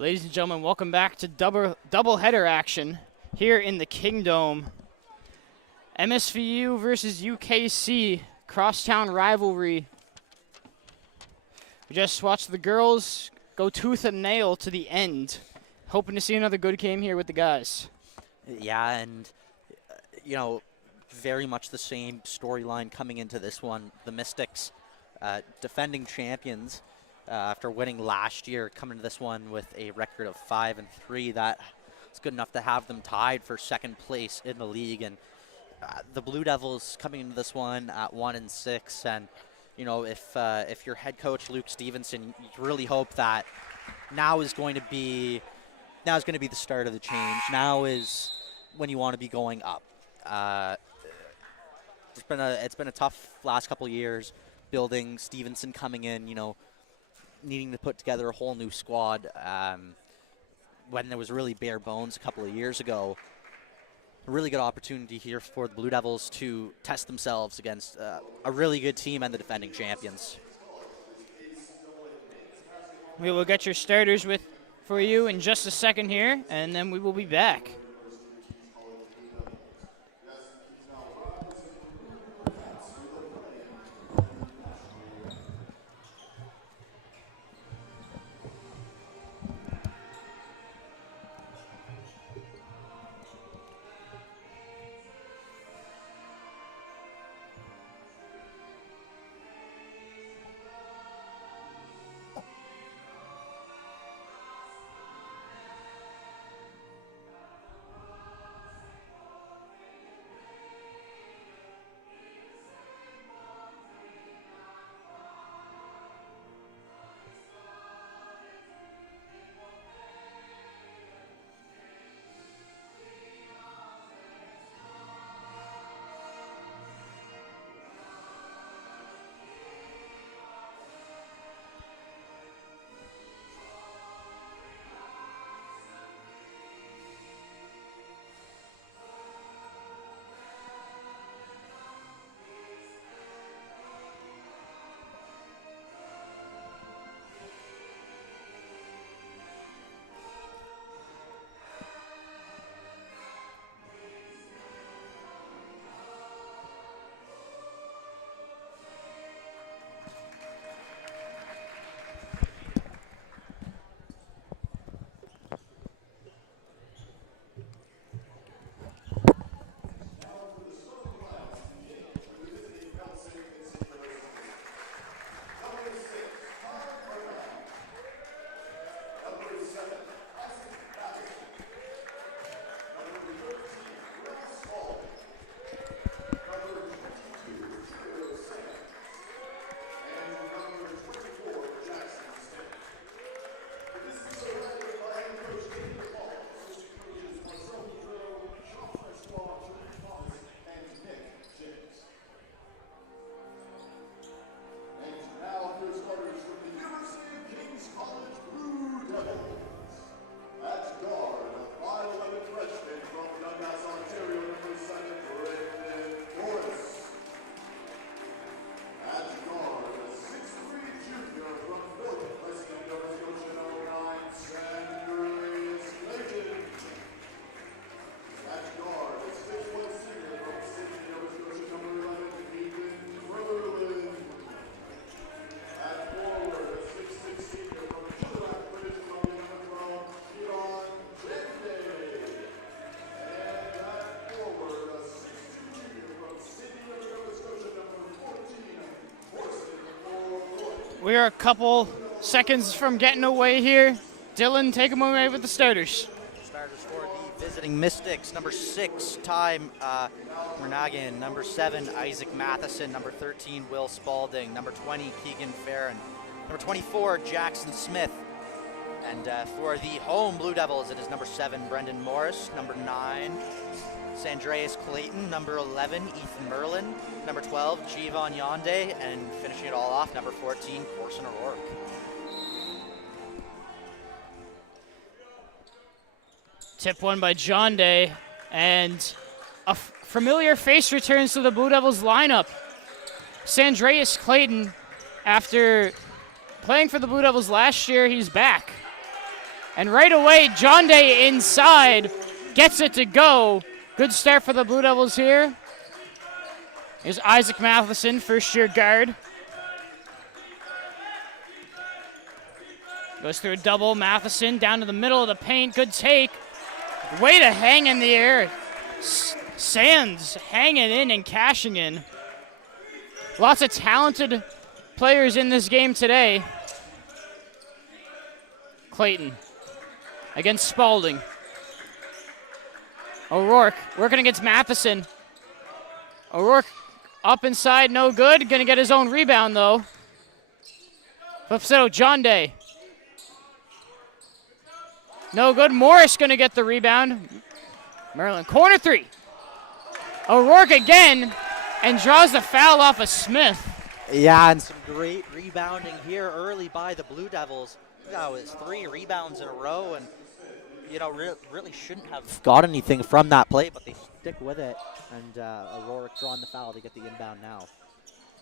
Ladies and gentlemen, welcome back to double-header action here in the Kingdome. MSVU versus UKC, crosstown rivalry. We just watched the girls go tooth and nail to the end. Hoping to see another good game here with the guys. Yeah, and, very much the same storyline coming into this one. The Mystics, defending champions, after winning last year, coming to this one with a record of 5-3. That is good enough to have them tied for second place in the league. And the Blue Devils coming into this one at 1-6. And if your head coach Luke Stevenson, you really hope that now is going to be the start of the change. Now is when you want to be going up. It's been a tough last couple of years building. Stevenson coming in, needing to put together a whole new squad when there was really bare bones a couple of years ago. A really good opportunity here for the Blue Devils to test themselves against a really good team and the defending champions. We will get your starters for you in just a second here, and then we will be back. We are a couple seconds from getting away here. Dylan, take them away with the starters. Starters for the visiting Mystics. Number 6, Ty Murnagin. Number 7, Isaac Matheson. Number 13, Will Spalding. Number 20, Keegan Farron. Number 24, Jackson Smith. And for the home Blue Devils, it is number 7, Brendan Morris. Number 9, Sandreas Clayton. Number 11, Ethan Merlin. Number 12, Jivon Yonde. And finishing it all off, number 14, Corson O'Rourke. Tip one by John Day, and a familiar face returns to the Blue Devils lineup. Sandreas Clayton, after playing for the Blue Devils last year, he's back. And right away, John Day inside gets it to go. Good start for the Blue Devils here. Here's Isaac Matheson, first-year guard. Goes through a double. Matheson down to the middle of the paint. Good take. Way to hang in the air. Sands hanging in and cashing in. Lots of talented players in this game today. Clayton against Spalding. O'Rourke working against Matheson. O'Rourke up inside, no good. Gonna get his own rebound though. Flips it out, John Day. No good. Morris gonna get the rebound. Maryland corner three. O'Rourke again and draws the foul off of Smith. Yeah, and some great rebounding here early by the Blue Devils. That was 3 rebounds in a row, and really shouldn't have got anything from that play, but they stick with it. And O'Rourke drawing the foul to get the inbound now.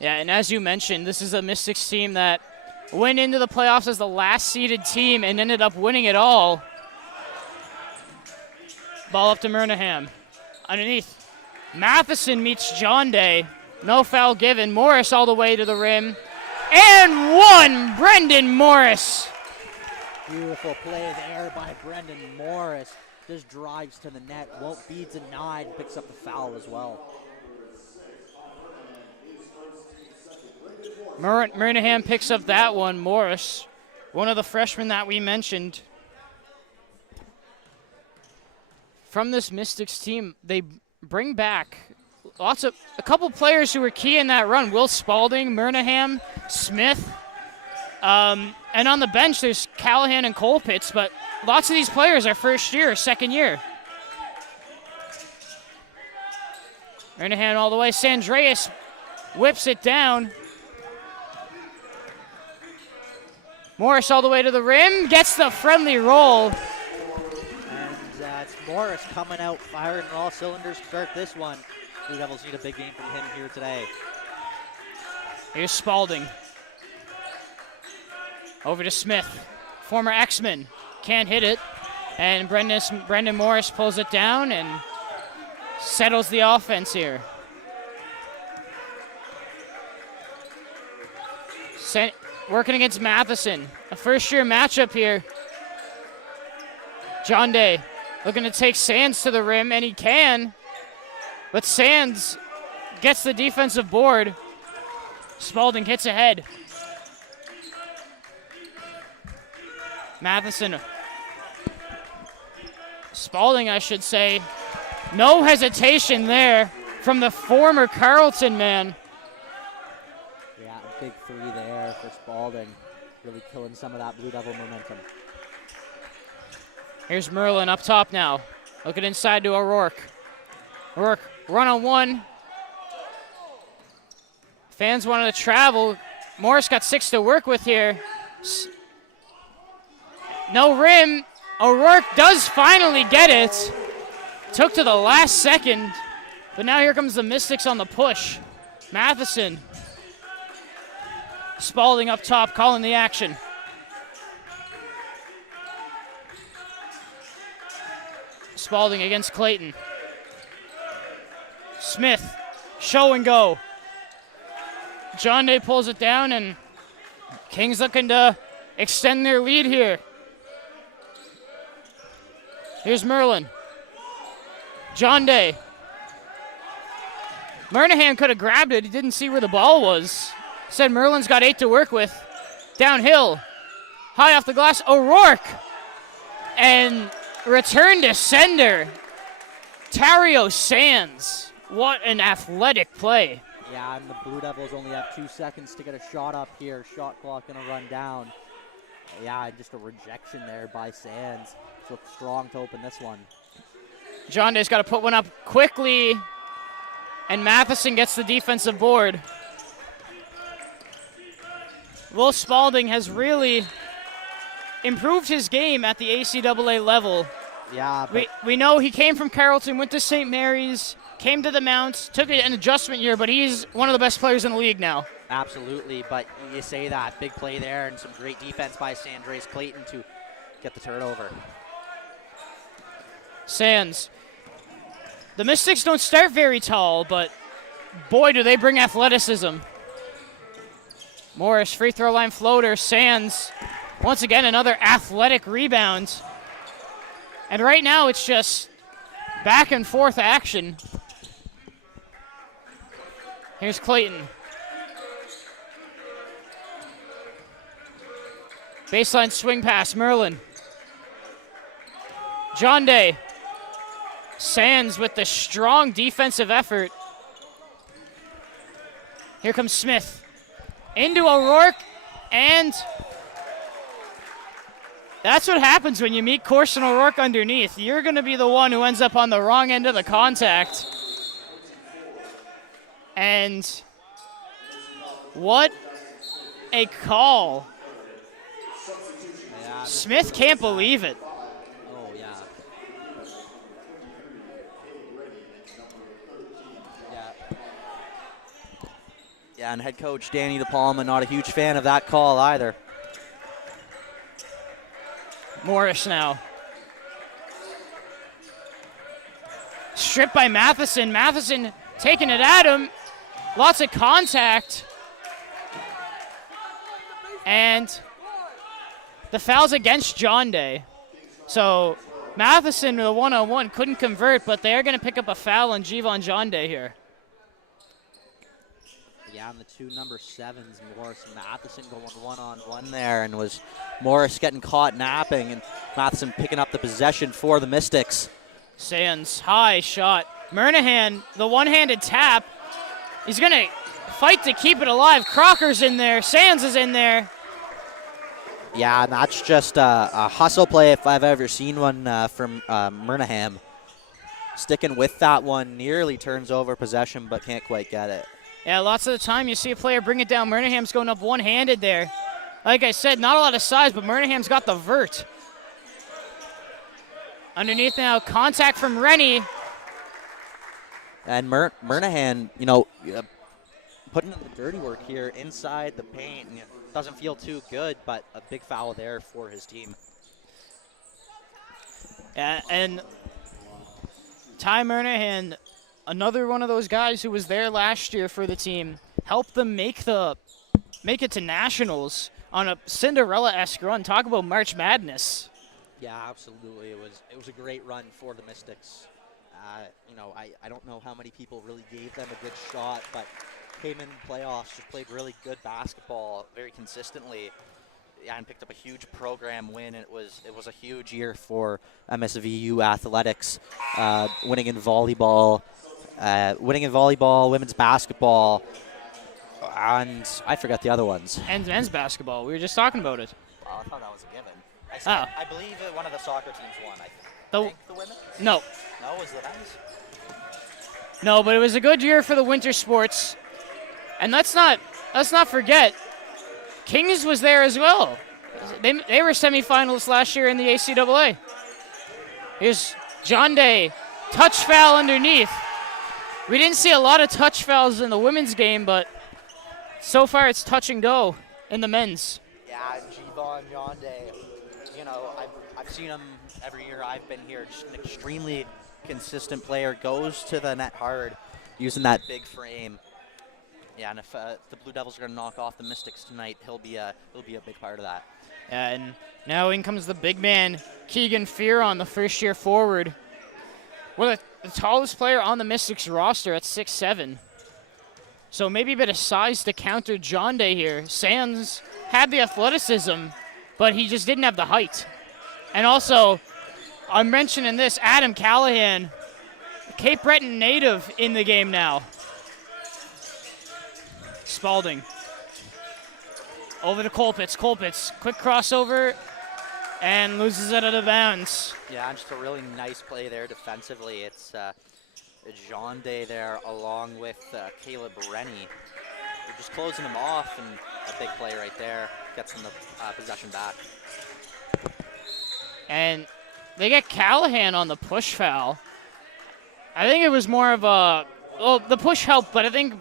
Yeah, and as you mentioned, this is a Mystics team that went into the playoffs as the last seeded team and ended up winning it all. Ball up to Murnaham. Underneath. Matheson meets John Day. No foul given. Morris all the way to the rim. And one! Brendan Morris. Beautiful play there by Brendan Morris. Just drives to the net. Won't be denied. Picks up the foul as well. Murnaham picks up that one. Morris, one of the freshmen that we mentioned. From this Mystics team, they bring back a couple players who were key in that run. Will Spalding, Murnaham, Smith. And on the bench, there's Callahan and Colpitts, but lots of these players are first year, second year. Murnaham all the way. Sandreas whips it down. Morris all the way to the rim, gets the friendly roll. And it's Morris coming out, firing on all cylinders to start this one. Blue Devils need a big game from him here today. Here's Spalding. Over to Smith, former X-Men. Can't hit it. And Brendan Morris pulls it down and settles the offense here. Working against Matheson. A first-year matchup here. John Day looking to take Sands to the rim, and he can. But Sands gets the defensive board. Spalding hits ahead. Matheson. Spalding, I should say. No hesitation there from the former Carleton man. Yeah, a big 3 there for Spalding. Really killing some of that Blue Devil momentum. Here's Merlin up top now. Looking inside to O'Rourke. O'Rourke, run-on-one. Fans wanted to travel. Morris got 6 to work with here. No rim. O'Rourke does finally get it. Took to the last second. But now here comes the Mystics on the push. Matheson. Spalding up top, calling the action. Spalding against Clayton. Smith, show and go. John Day pulls it down, and Kings looking to extend their lead here. Here's Merlin. John Day. Murnaham could have grabbed it. He didn't see where the ball was. Said Merlin's got 8 to work with. Downhill. High off the glass. O'Rourke. And return to sender. Tario Sands. What an athletic play. Yeah, and the Blue Devils only have 2 seconds to get a shot up here. Shot clock gonna run down. Yeah, just a rejection there by Sands. Look strong to open this one. John Day's got to put one up quickly, and Matheson gets the defensive board. Will Spalding has really improved his game at the ACAA level. Yeah, we know he came from Carleton, went to St. Mary's, came to the Mounts, took an adjustment year, but he's one of the best players in the league now. Absolutely, but you say that, big play there and some great defense by Sandreas Clayton to get the turnover. Sands. The Mystics don't start very tall, but boy, do they bring athleticism. Morris, free throw line floater. Sands, once again, another athletic rebound. And right now, it's just back and forth action. Here's Clayton. Baseline swing pass, Merlin. John Day. Sands with the strong defensive effort. Here comes Smith. Into O'Rourke, and that's what happens when you meet Corson O'Rourke underneath. You're going to be the one who ends up on the wrong end of the contact. And what a call. Yeah, Smith can't believe it. Oh, yeah. Yeah, and head coach Danny DePalma, not a huge fan of that call either. Morris now. Stripped by Matheson. Matheson taking it at him. Lots of contact. And the foul's against John Day. So Matheson, the one-on-one, couldn't convert, but they are going to pick up a foul on Jevon John Day here. Yeah, and the two number 7s, Morris and Matheson, going one-on-one there, and was Morris getting caught napping, and Matheson picking up the possession for the Mystics. Sands, high shot. Murnahan, the one-handed tap. He's going to fight to keep it alive. Crocker's in there. Sands is in there. Yeah, and that's just a hustle play if I've ever seen one from Murnaham. Sticking with that one, nearly turns over possession, but can't quite get it. Yeah, lots of the time you see a player bring it down. Murnaham's going up one-handed there. Like I said, not a lot of size, but Murnaham's got the vert. Underneath now, contact from Rennie. And Murnahan, you know, putting in the dirty work here inside the paint. Doesn't feel too good, but a big foul there for his team. Yeah, and Ty Murnahan, another one of those guys who was there last year for the team, helped them make it to nationals on a Cinderella-esque run. Talk about March Madness. Yeah, absolutely. It was a great run for the Mystics. You know, I don't know how many people really gave them a good shot, but came in playoffs, just played really good basketball very consistently. Yeah, and picked up a huge program win. It was a huge year for MSVU athletics, winning in volleyball, women's basketball, and I forgot the other ones. And men's basketball. We were just talking about it. Oh, I thought that was a given. I believe one of the soccer teams won. I think the women? No. No, it was the men's? No, but it was a good year for the winter sports. And let's not forget, Kings was there as well. They were semifinalists last year in the ACAA. Here's John Day, touch foul underneath. We didn't see a lot of touch fouls in the women's game, but so far it's touch and go in the men's. Yeah, Jevon John Day, you know, I've seen him every year I've been here. Just an extremely consistent player, goes to the net hard using that big frame. Yeah, and if the Blue Devils are going to knock off the Mystics tonight, he'll be a big part of that. Yeah, and now in comes the big man, Keegan Fearon, the first-year forward. Well, the tallest player on the Mystics roster at 6'7". So maybe a bit of size to counter John Day here. Sands had the athleticism, but he just didn't have the height. And also, I'm mentioning this, Adam Callahan, Cape Breton native in the game now. Spalding. Over to Colpitz. Colpitz, quick crossover, and loses it out of bounds. Yeah, just a really nice play there defensively. It's John Day there along with Caleb Rennie. They're just closing him off, and a big play right there gets them the possession back. And they get Callahan on the push foul. I think it was more of a, well, the push helped, but I think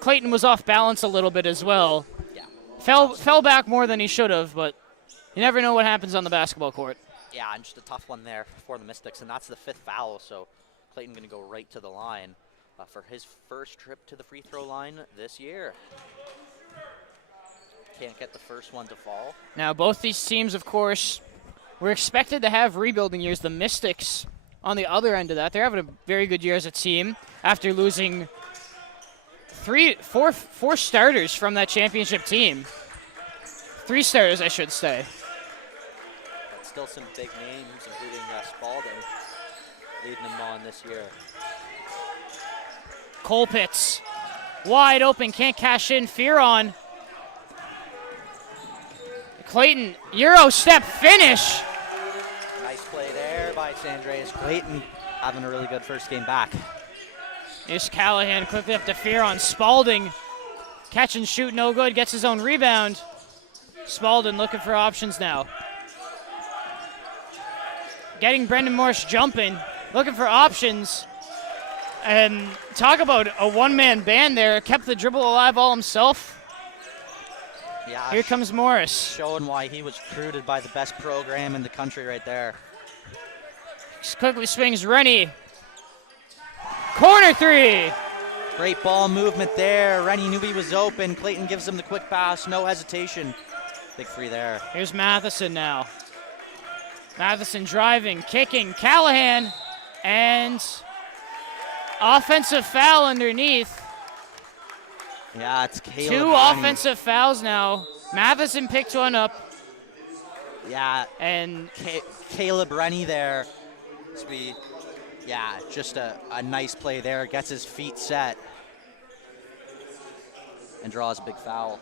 Clayton was off balance a little bit as well. Yeah. Fell back more than he should have, but You never know what happens on the basketball court. Yeah, and just a tough one there for the Mystics, and that's the 5th foul, so Clayton going to go right to the line for his first trip to the free throw line this year. Can't get the first one to fall. Now, both these teams, of course, were expected to have rebuilding years. The Mystics, on the other end of that, they're having a very good year as a team after losing four starters from that championship team. 3 starters, I should say. But still some big names, including Spalding, leading them on this year. Colpitts, wide open, can't cash in. Fearon. Clayton, Euro step finish. Nice play there by Sandreas Clayton, having a really good first game back. Here's Callahan quickly up to Fearon. Spalding, catch and shoot, no good, gets his own rebound. Spalding looking for options now. Getting Brendan Morris jumping, looking for options. And talk about a one-man band there, kept the dribble alive all himself. Yeah, here comes Morris. Showing why he was recruited by the best program in the country right there. Quickly swings Rennie. Corner 3. Great ball movement there. Rennie knew he was open. Clayton gives him the quick pass, no hesitation. Big 3 there. Here's Matheson now. Matheson driving, kicking, Callahan, and offensive foul underneath. Yeah, it's Caleb 2 Rennie. offensive fouls now. Matheson picked one up. Yeah, and Caleb Rennie there. Yeah, just a nice play there. Gets his feet set and draws a big foul.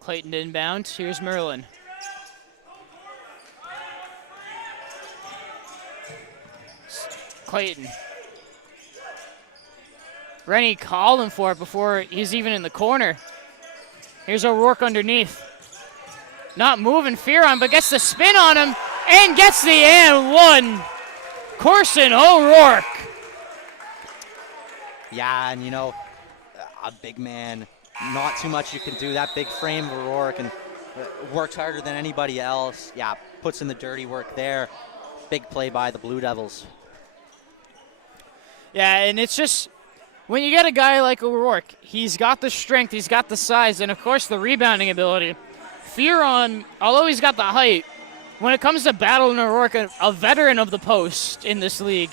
Clayton inbound. Here's Merlin. Clayton. Rennie calling for it before he's even in the corner. Here's O'Rourke underneath. Not moving Fearon, but gets the spin on him and gets the and one. Corson O'Rourke. Yeah, and you know, a big man. Not too much you can do. That big frame of O'Rourke and works harder than anybody else. Yeah, puts in the dirty work there. Big play by the Blue Devils. Yeah, and it's just, when you get a guy like O'Rourke, he's got the strength, he's got the size, and of course the rebounding ability. Fearon, although he's got the height, when it comes to battling O'Rourke, a veteran of the post in this league,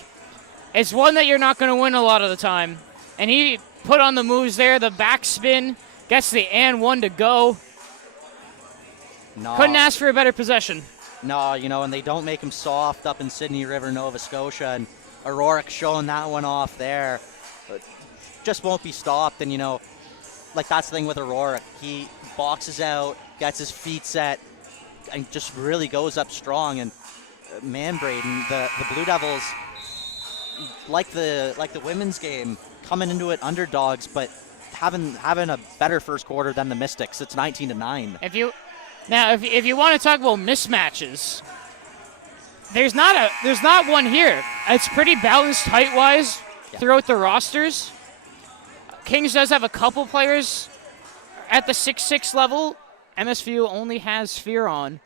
it's one that you're not going to win a lot of the time. And he put on the moves there, the backspin, gets the and one to go. No. Couldn't ask for a better possession. No, you know, and they don't make him soft up in Sydney River, Nova Scotia, and O'Rourke showing that one off there. But just won't be stopped, and you know, like that's the thing with O'Rourke. He boxes out, gets his feet set, and just really goes up strong. And man, Braden, the Blue Devils, like the women's game, coming into it underdogs, but having a better first quarter than the Mystics. It's 19-9. If you want to talk about mismatches, there's not one here. It's pretty balanced height-wise throughout the rosters. Kings does have a couple players at the 6'6" level. MSVU only has Fearon,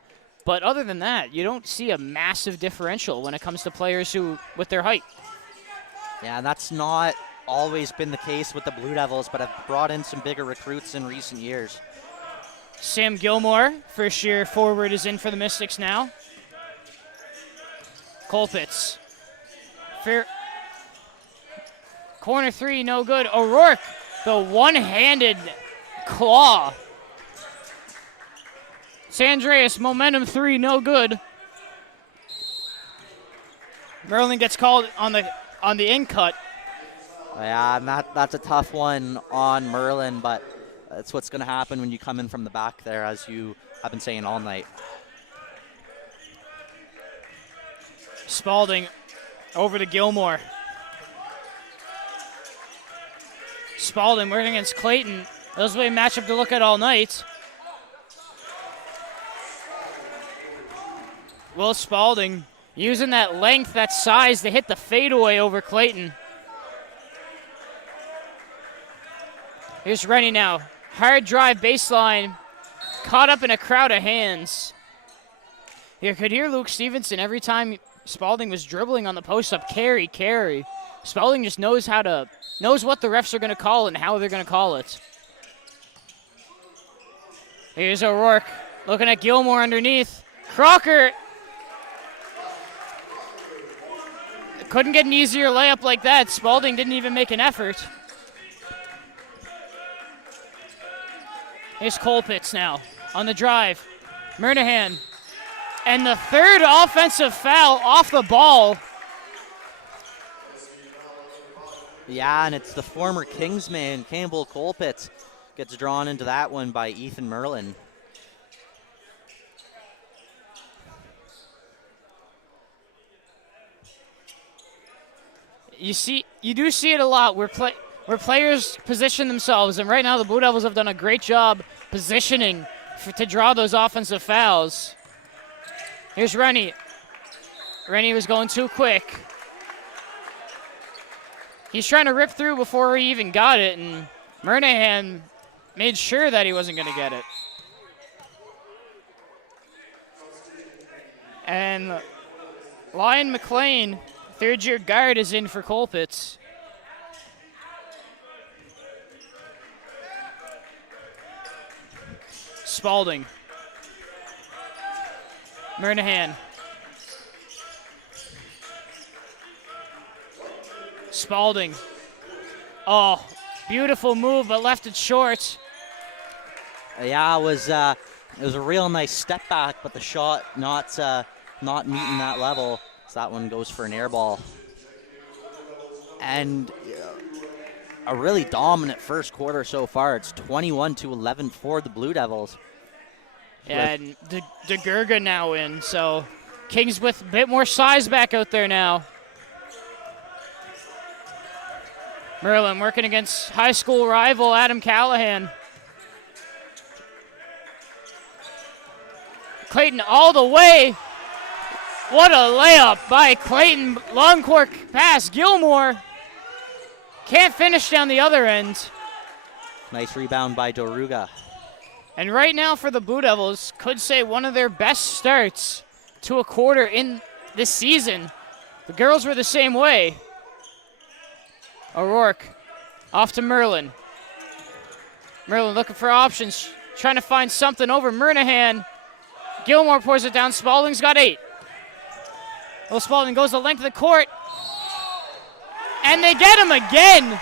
but other than that, you don't see a massive differential when it comes to players who with their height. Yeah, that's not always been the case with the Blue Devils, but have brought in some bigger recruits in recent years. Sam Gilmore, first year forward, is in for the Mystics now. Colpitts. Corner 3, no good. O'Rourke, the one-handed claw. Sandreas, momentum 3, no good. Merlin gets called on the in cut. Yeah, and that's a tough one on Merlin, but that's what's going to happen when you come in from the back there, as you have been saying all night. Spalding over to Gilmore. Spalding working against Clayton. Those will be a matchup to look at all night. Will Spalding using that length, that size to hit the fadeaway over Clayton. Here's Rennie now. Hard drive baseline. Caught up in a crowd of hands. You could hear Luke Stevenson every time Spalding was dribbling on the post-up. Carry, carry. Spalding just knows what the refs are going to call and how they're going to call it. Here's O'Rourke looking at Gilmore underneath. Crocker couldn't get an easier layup like that. Spalding didn't even make an effort. Here's Colpitts now on the drive. Murnahan. And the third offensive foul off the ball. Yeah, and it's the former Kingsman, Campbell Colpitts, gets drawn into that one by Ethan Merlin. You do see it a lot where players position themselves, and right now the Blue Devils have done a great job positioning to draw those offensive fouls. Here's Rennie. Rennie was going too quick. He's trying to rip through before he even got it, and Murnahan made sure that he wasn't going to get it. And Lyon McLean, third-year guard, is in for Colpitts. Spalding. Murnahan. Spalding. Oh, beautiful move, but left it short. Yeah, it was a real nice step back, but the shot not meeting that level. So that one goes for an air ball. And a really dominant first quarter so far. It's 21-11 for the Blue Devils. Yeah, and DeGurga now in, so Kings with a bit more size back out there now. Merlin working against high school rival Adam Callahan. Clayton all the way. What a layup by Clayton. Long court pass. Gilmore can't finish down the other end. Nice rebound by Doruga. And right now for the Blue Devils, could say one of their best starts to a quarter in this season. The girls were the same way. O'Rourke off to Merlin. Merlin looking for options, trying to find something over Murnahan. Gilmore pours it down. Spalding's got 8. Well, Spalding goes the length of the court. And they get him again.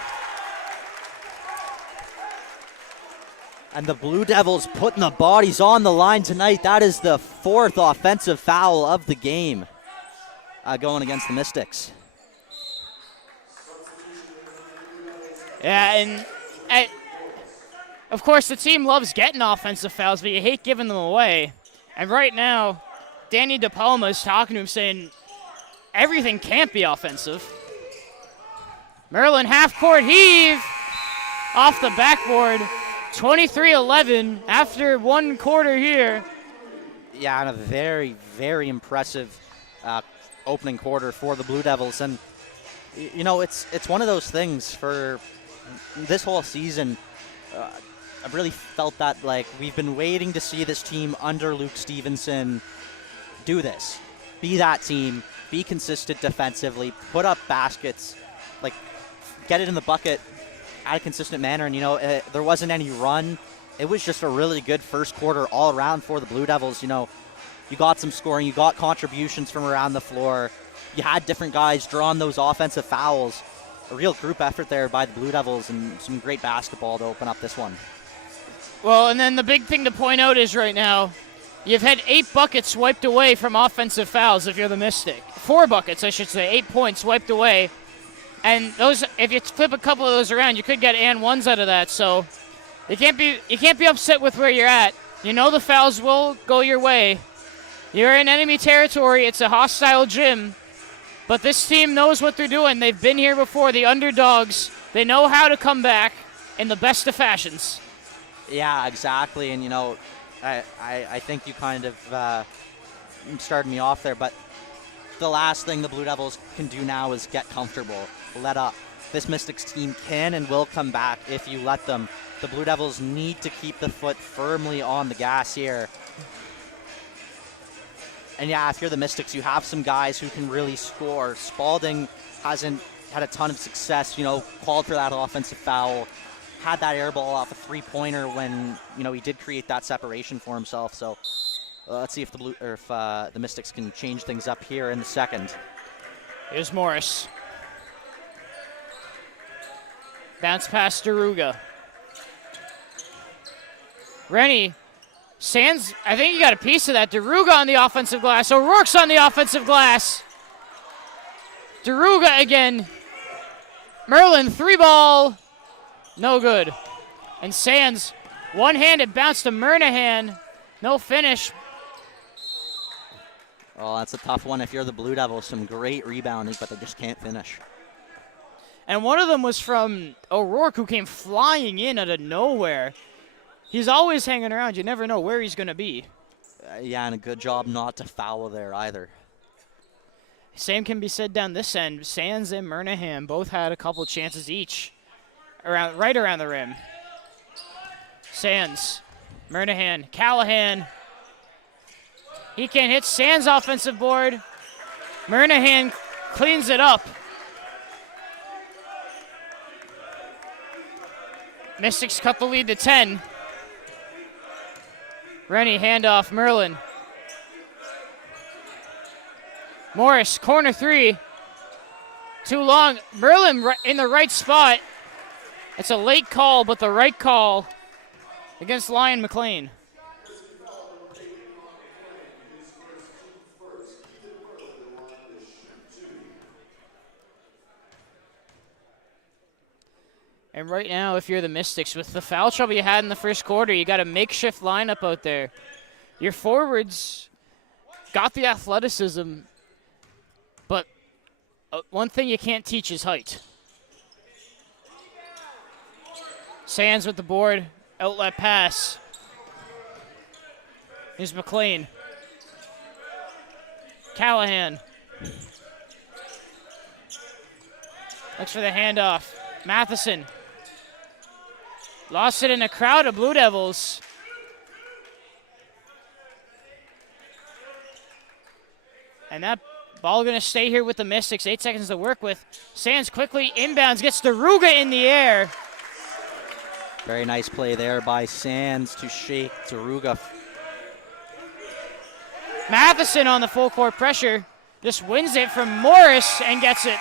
And the Blue Devils putting the bodies on the line tonight. That is the 4th offensive foul of the game going against the Mystics. Yeah, and of course the team loves getting offensive fouls, but you hate giving them away. And right now, Danny DePalma is talking to him saying everything can't be offensive. Merlin half-court heave off the backboard. 23-11 after one quarter here. Yeah, and a very, very impressive opening quarter for the Blue Devils. And, you know, it's one of those things for this whole season. I've really felt that, like, we've been waiting to see this team under Luke Stevenson do this. Be that team. Be consistent defensively. Put up baskets. Like, get it in the bucket at a consistent manner. And, you know, there wasn't any run. It was just a really good first quarter all around for the Blue Devils. You know, you got some scoring. You got contributions from around the floor. You had different guys drawing those offensive fouls. A real group effort there by the Blue Devils and some great basketball to open up this one. Well, and then the big thing to point out is right now, you've had 8 buckets wiped away from offensive fouls if you're the Mystic. 4 buckets, I should say, 8 points wiped away. And those, if you flip a couple of those around, you could get and ones out of that. So you can't be upset with where you're at. You know the fouls will go your way. You're in enemy territory. It's a hostile gym. But this team knows what they're doing. They've been here before, the underdogs. They know how to come back in the best of fashions. Yeah, exactly. And, you know, I think you kind of started me off there, but the last thing the Blue Devils can do now is get comfortable, let up. This Mystics team can and will come back if you let them. The Blue Devils need to keep the foot firmly on the gas here. And yeah, if you're the Mystics, you have some guys who can really score. Spalding hasn't had a ton of success, called for that offensive foul, had that air ball off a three-pointer when, he did create that separation for himself. So let's see if the Mystics can change things up here in the second. Here's Morris. Bounce past Daruga. Rennie. Sands, I think you got a piece of that. Daruga on the offensive glass. O'Rourke's on the offensive glass. Daruga again. Merlin, 3-ball. No good. And Sands, one-handed bounce to Murnahan. No finish. Oh, that's a tough one if you're the Blue Devils. Some great rebounding, but they just can't finish. And one of them was from O'Rourke, who came flying in out of nowhere. He's always hanging around. You never know where he's going to be. Yeah, and a good job not to foul there either. Same can be said down this end. Sands and Murnahan both had a couple chances each right around the rim. Sands, Murnahan, Callahan. He can't hit Sands' offensive board. Murnahan cleans it up. Mystics cut the lead to 10. Rennie, handoff, Merlin. Morris, corner three. Too long. Merlin in the right spot. It's a late call, but the right call against Lyon McLean. And right now, if you're the Mystics, with the foul trouble you had in the first quarter, you got a makeshift lineup out there. Your forwards got the athleticism, but one thing you can't teach is height. Sands with the board, outlet pass. Here's McLean. Callahan. Looks for the handoff. Matheson. Lost it in a crowd of Blue Devils. And that ball going to stay here with the Mystics. 8 seconds to work with. Sands quickly inbounds, gets Daruga in the air. Very nice play there by Sands to shake Daruga. Matheson on the full court pressure. Just wins it from Morris and gets it.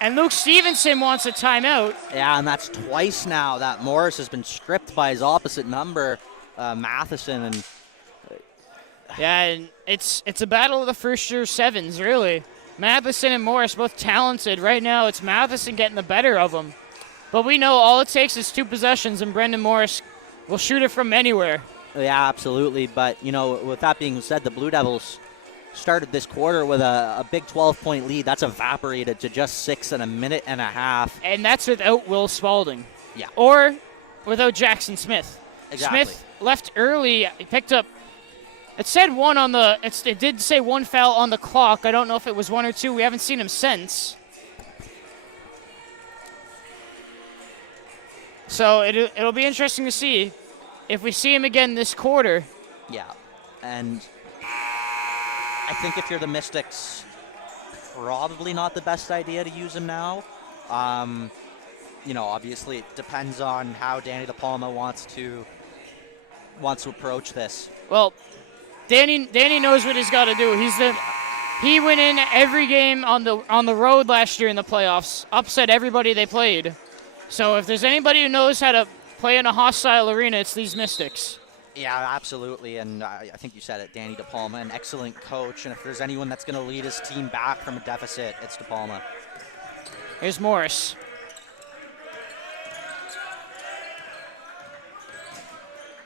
And Luke Stevenson wants a timeout. Yeah, and that's twice now that Morris has been stripped by his opposite number, Matheson. And yeah, and it's a battle of the first-year sevens, really. Matheson and Morris both talented. Right now, it's Matheson getting the better of them. But we know all it takes is 2 possessions, and Brendan Morris will shoot it from anywhere. Yeah, absolutely. But, with that being said, the Blue Devils started this quarter with a big 12-point lead. That's evaporated to just 6 in a minute and a half. And that's without Will Spalding. Yeah. Or without Jackson Smith. Exactly. Smith left early. He picked up, it said 1 on the, it did say 1 foul on the clock. I don't know if it was 1 or 2. We haven't seen him since. So it'll be interesting to see if we see him again this quarter. Yeah. And I think if you're the Mystics, probably not the best idea to use him now. Obviously it depends on how Danny DePalma wants to approach this. Well, Danny knows what he's got to do. He went in every game on the road last year in the playoffs, upset everybody they played. So if there's anybody who knows how to play in a hostile arena, it's these Mystics. Yeah, absolutely, and I think you said it, Danny DePalma, an excellent coach, and if there's anyone that's going to lead his team back from a deficit, it's DePalma. Here's Morris.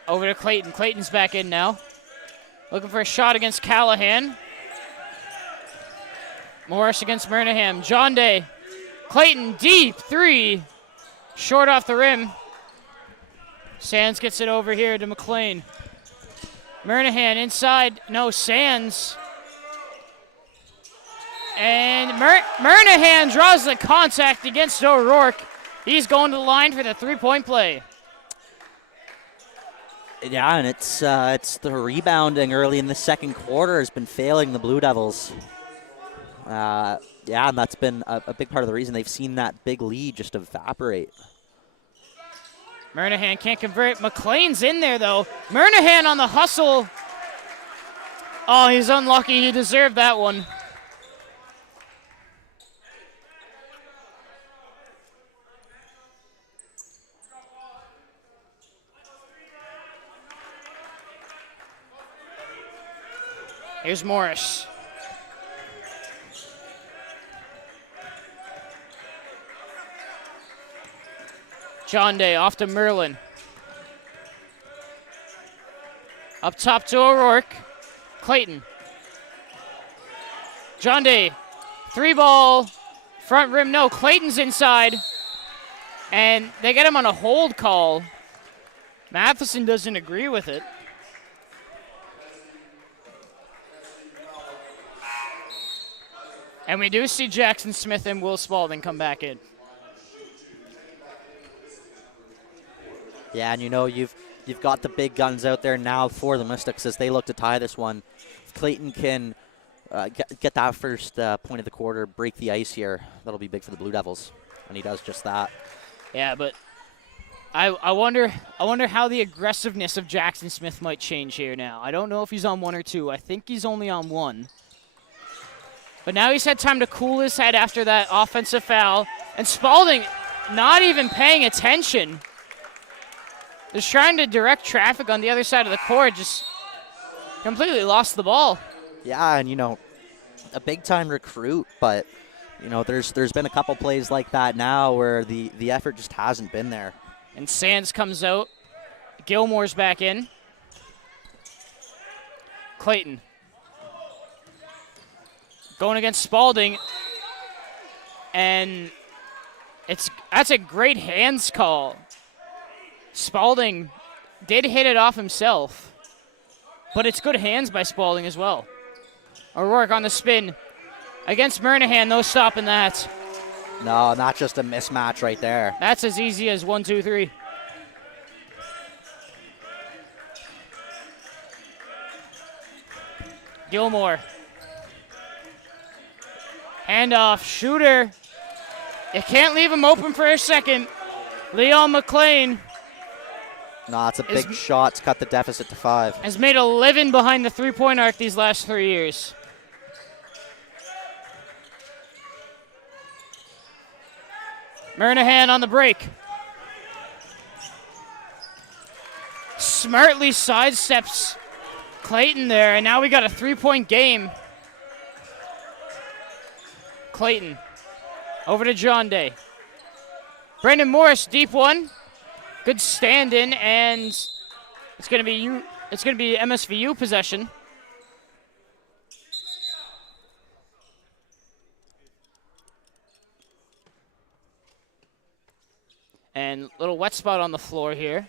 Over to Clayton. Clayton's back in now. Looking for a shot against Callahan. Morris against Murnaham. John Day. Clayton, deep 3. Short off the rim. Sands gets it over here to McLean. Murnahan inside. No, Sands And Murnahan draws the contact against O'Rourke. He's going to the line for the three-point play. Yeah, and it's the rebounding early in the second quarter has been failing the Blue Devils. Yeah, and that's been a big part of the reason they've seen that big lead just evaporate. Murnahan can't convert. McLean's in there, though. Murnahan on the hustle. Oh, he's unlucky. He deserved that one. Here's Morris. John Day off to Merlin. Up top to O'Rourke. Clayton. John Day. Three ball. Front rim, no. Clayton's inside. And they get him on a hold call. Matheson doesn't agree with it. And we do see Jackson Smith and Will Spalding come back in. Yeah, and you know, you've got the big guns out there now for the Mystics as they look to tie this one. If Clayton can get that first point of the quarter, break the ice here, that'll be big for the Blue Devils when he does just that. Yeah, but I wonder how the aggressiveness of Jackson Smith might change here now. I don't know if he's on one or two. I think he's only on one. But now he's had time to cool his head after that offensive foul. And Spalding not even paying attention. Just trying to direct traffic on the other side of the court. Just completely lost the ball. Yeah, and, you know, a big-time recruit. But, you know, there's been a couple plays like that now where the effort just hasn't been there. And Sands comes out. Gilmore's back in. Clayton. Going against Spalding, and that's a great hands call. Spalding did hit it off himself, but it's good hands by Spalding as well. O'Rourke on the spin against Murnahan, no stopping that. No, not just a mismatch right there. That's as easy as 1, 2, 3. Gilmore. Handoff, shooter. You can't leave him open for a second. Leon McLean. No, it's a big shot. It's cut the deficit to 5. Has made a living behind the three-point arc these last 3 years. Murnahan on the break. Smartly sidesteps Clayton there, and now we got a three-point game. Clayton over to John Day. Brendan Morris, deep one. Good stand-in, and it's going to be MSVU possession. And little wet spot on the floor here.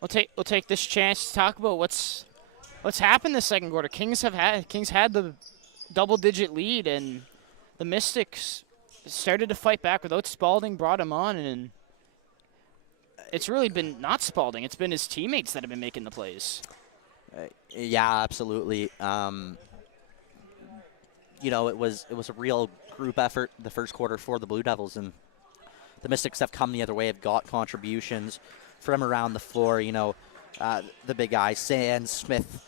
We'll take this chance to talk about what's happened this second quarter. Kings had the double-digit lead, and the Mystics started to fight back without Spalding, brought him on, and it's really been not Spalding. It's been his teammates that have been making the plays. Yeah, absolutely. You know, it was a real group effort the first quarter for the Blue Devils, and the Mystics have come the other way, have got contributions from around the floor. You know, the big guys, Sands, Smith,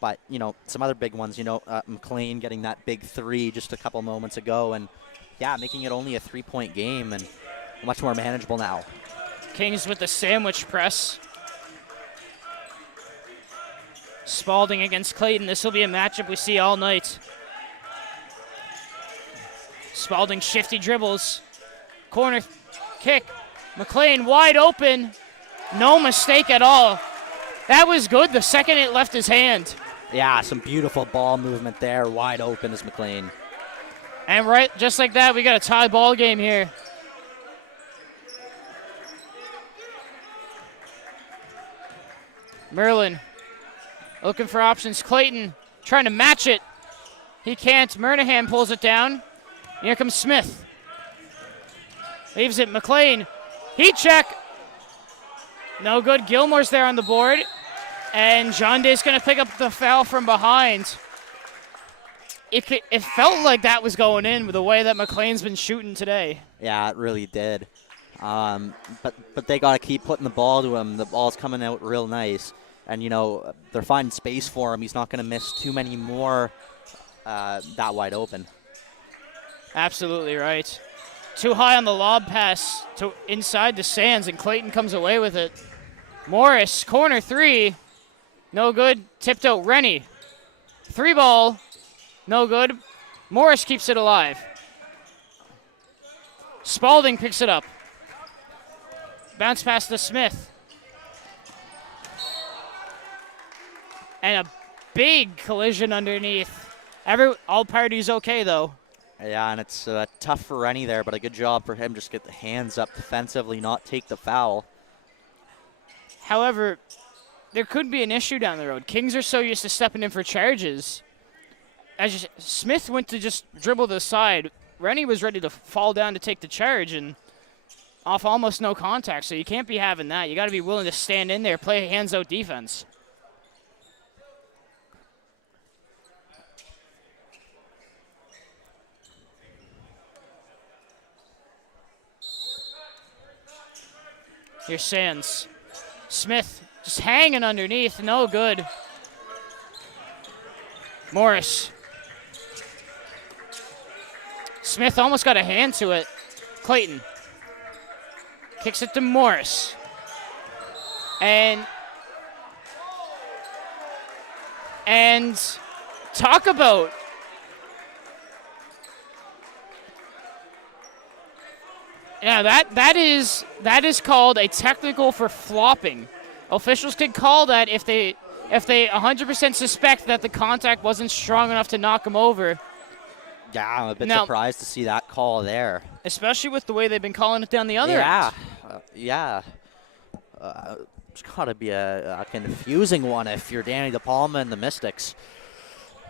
but, you know, some other big ones, you know, McLean getting that big 3 just a couple moments ago, and, yeah, making it only a 3-point game and much more manageable now. Kings with the sandwich press. Spalding against Clayton. This will be a matchup we see all night. Spalding shifty dribbles. Corner kick. McLean wide open. No mistake at all. That was good the second it left his hand. Yeah, some beautiful ball movement there. Wide open is McLean. And right, just like that, we got a tie ball game here. Merlin looking for options. Clayton trying to match it. He can't. Murnahan pulls it down. Here comes Smith. Leaves it. McLean. Heat check. No good. Gilmore's there on the board. And John Day's going to pick up the foul from behind. It felt like that was going in with the way that McLean's been shooting today. Yeah, it really did. But they got to keep putting the ball to him. The ball's coming out real nice. And, they're finding space for him. He's not going to miss too many more that wide open. Absolutely right. Too high on the lob pass to inside the Sands, and Clayton comes away with it. Morris, corner three. No good. Tipped out Rennie. 3-ball. No good. Morris keeps it alive. Spalding picks it up. Bounce pass to Smith. And a big collision underneath. All parties okay, though. Yeah, and it's tough for Rennie there, but a good job for him. Just get the hands up defensively, not take the foul. However, there could be an issue down the road. Kings are so used to stepping in for charges. Smith went to just dribble to the side. Rennie was ready to fall down to take the charge, and off almost no contact, so you can't be having that. You got to be willing to stand in there, play hands-out defense. Here's Sands. Smith just hanging underneath. No good. Morris. Smith almost got a hand to it. Clayton. Kicks it to Morris. And talk about that is called a technical for flopping. Officials could call that if they 100% suspect that the contact wasn't strong enough to knock him over. Yeah, I'm a bit surprised to see that call there. Especially with the way they've been calling it down the other end. Yeah. It's got to be a confusing one if you're Danny DePalma and the Mystics.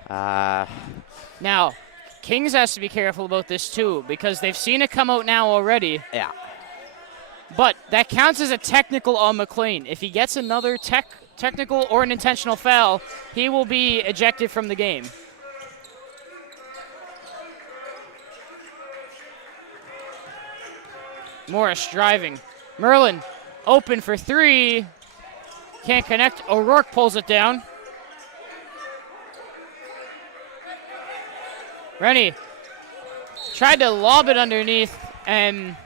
Now, Kings has to be careful about this too, because they've seen it come out now already. Yeah. But that counts as a technical on McLean. If he gets another technical or an intentional foul, he will be ejected from the game. Morris driving. Merlin open for three. Can't connect. O'Rourke pulls it down. Rennie tried to lob it underneath, and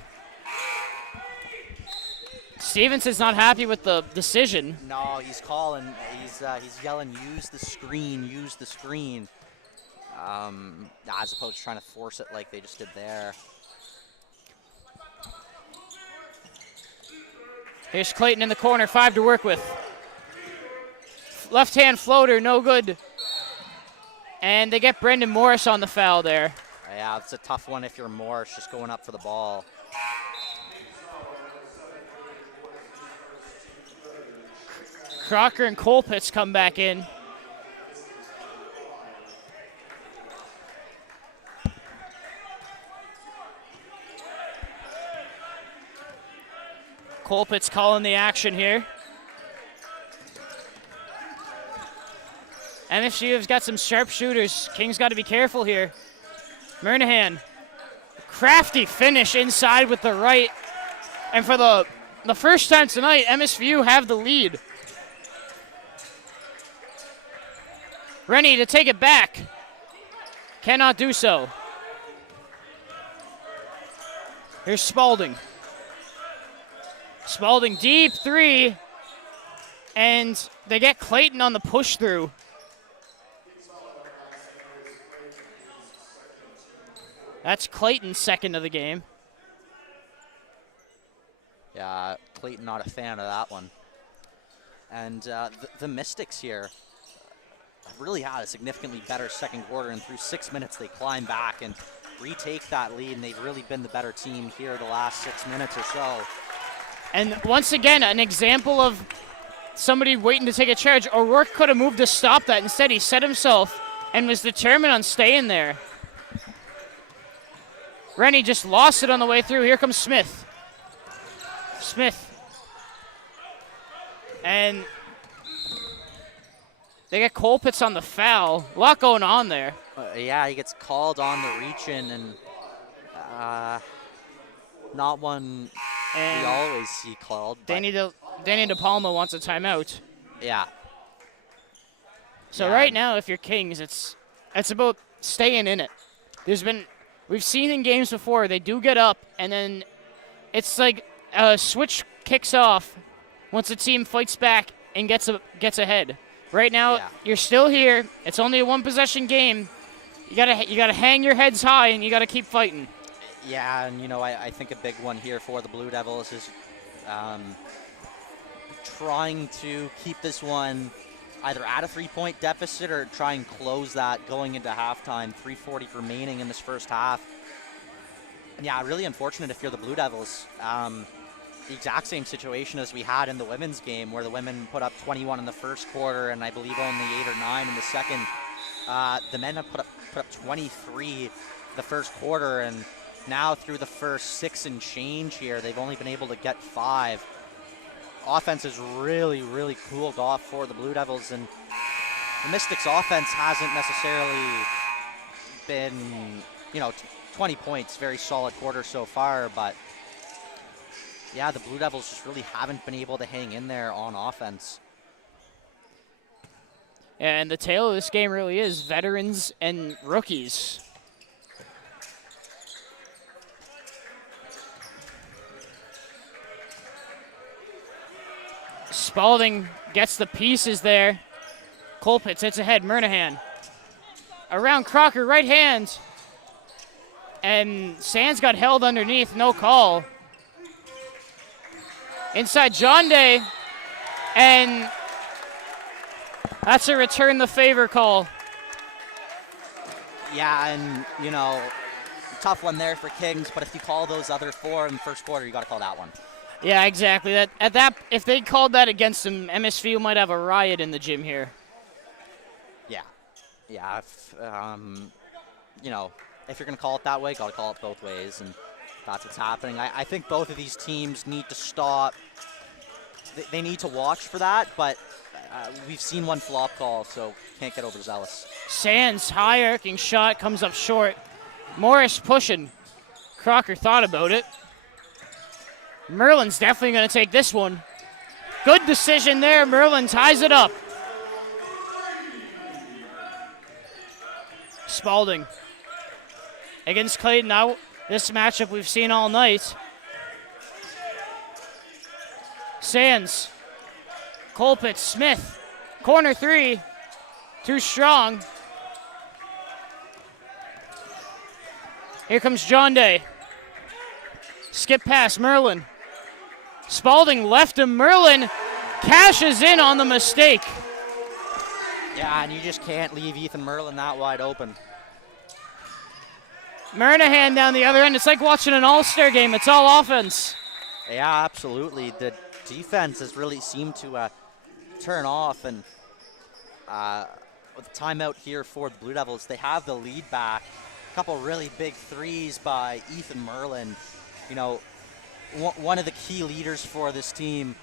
Stevenson's not happy with the decision. No, he's calling. He's yelling, use the screen, use the screen. As opposed to trying to force it like they just did there. Here's Clayton in the corner, 5 to work with. Left-hand floater, no good. And they get Brendan Morris on the foul there. Yeah, it's a tough one if you're Morris just going up for the ball. Crocker and Colpitts come back in. Colpitts calling the action here. MSVU's got some sharp shooters. Kings got to be careful here. Murnahan, crafty finish inside with the right. And for the first time tonight, MSVU have the lead. Rennie to take it back. Cannot do so. Here's Spalding. Spalding deep three. And they get Clayton on the push through. That's Clayton's second of the game. Yeah, Clayton not a fan of that one. And the Mystics here have really had a significantly better second quarter, and through 6 minutes they climb back and retake that lead, and they've really been the better team here the last 6 minutes or so. And once again, an example of somebody waiting to take a charge. O'Rourke could have moved to stop that. Instead, he set himself and was determined on staying there. Rennie just lost it on the way through. Here comes Smith. And they get Colpitts on the foul. A lot going on there. Yeah, he gets called on the reach-in, and not one we always see called. Danny De Palma wants a timeout. Yeah. So right now, if you're Kings, it's about staying in it. We've seen in games before, they do get up, and then it's like a switch kicks off once the team fights back and gets ahead. Right now, you're still here. It's only a one-possession game. You gotta hang your heads high, and you gotta keep fighting. Yeah, and I think a big one here for the Blue Devils is trying to keep this one either at a 3-point deficit or try and close that going into halftime. 3:40 remaining in this first half. And yeah, really unfortunate if you're the Blue Devils. The exact same situation as we had in the women's game, where the women put up 21 in the first quarter and I believe only 8 or 9 in the second. The men have put up 23 the first quarter, and now through the first 6 and change here, they've only been able to get 5. Offense has really, really cooled off for the Blue Devils, and the Mystics' offense hasn't necessarily been, 20 points, very solid quarter so far, but yeah, the Blue Devils just really haven't been able to hang in there on offense. And the tale of this game really is veterans and rookies. Spalding gets the pieces there. Colpitts hits ahead. Murnahan. Around Crocker, right hand. And Sands got held underneath, no call. Inside John Day. And that's a return the favor call. Yeah, and, tough one there for Kings, but if you call those other 4 in the first quarter, you got to call that one. Yeah, exactly. If they called that against them, MSVU might have a riot in the gym here. Yeah. If you're going to call it that way, got to call it both ways, and that's what's happening. I think both of these teams need to stop. They need to watch for that, but we've seen one flop call, so can't get overzealous. Sands, high arcing shot, comes up short. Morris pushing. Crocker thought about it. Merlin's definitely going to take this one. Good decision there. Merlin ties it up. Spalding against Clayton. Now, this matchup we've seen all night. Sands. Colpitts. Smith. Corner 3. Too strong. Here comes John Day. Skip pass. Merlin. Spalding left him. Merlin cashes in on the mistake. Yeah, and you just can't leave Ethan Merlin that wide open. Murnahan down the other end. It's like watching an all-star game. It's all offense. Yeah, absolutely. The defense has really seemed to turn off, and with the timeout here for the Blue Devils, they have the lead back. A couple really big threes by Ethan Merlin. One of the key leaders for this team,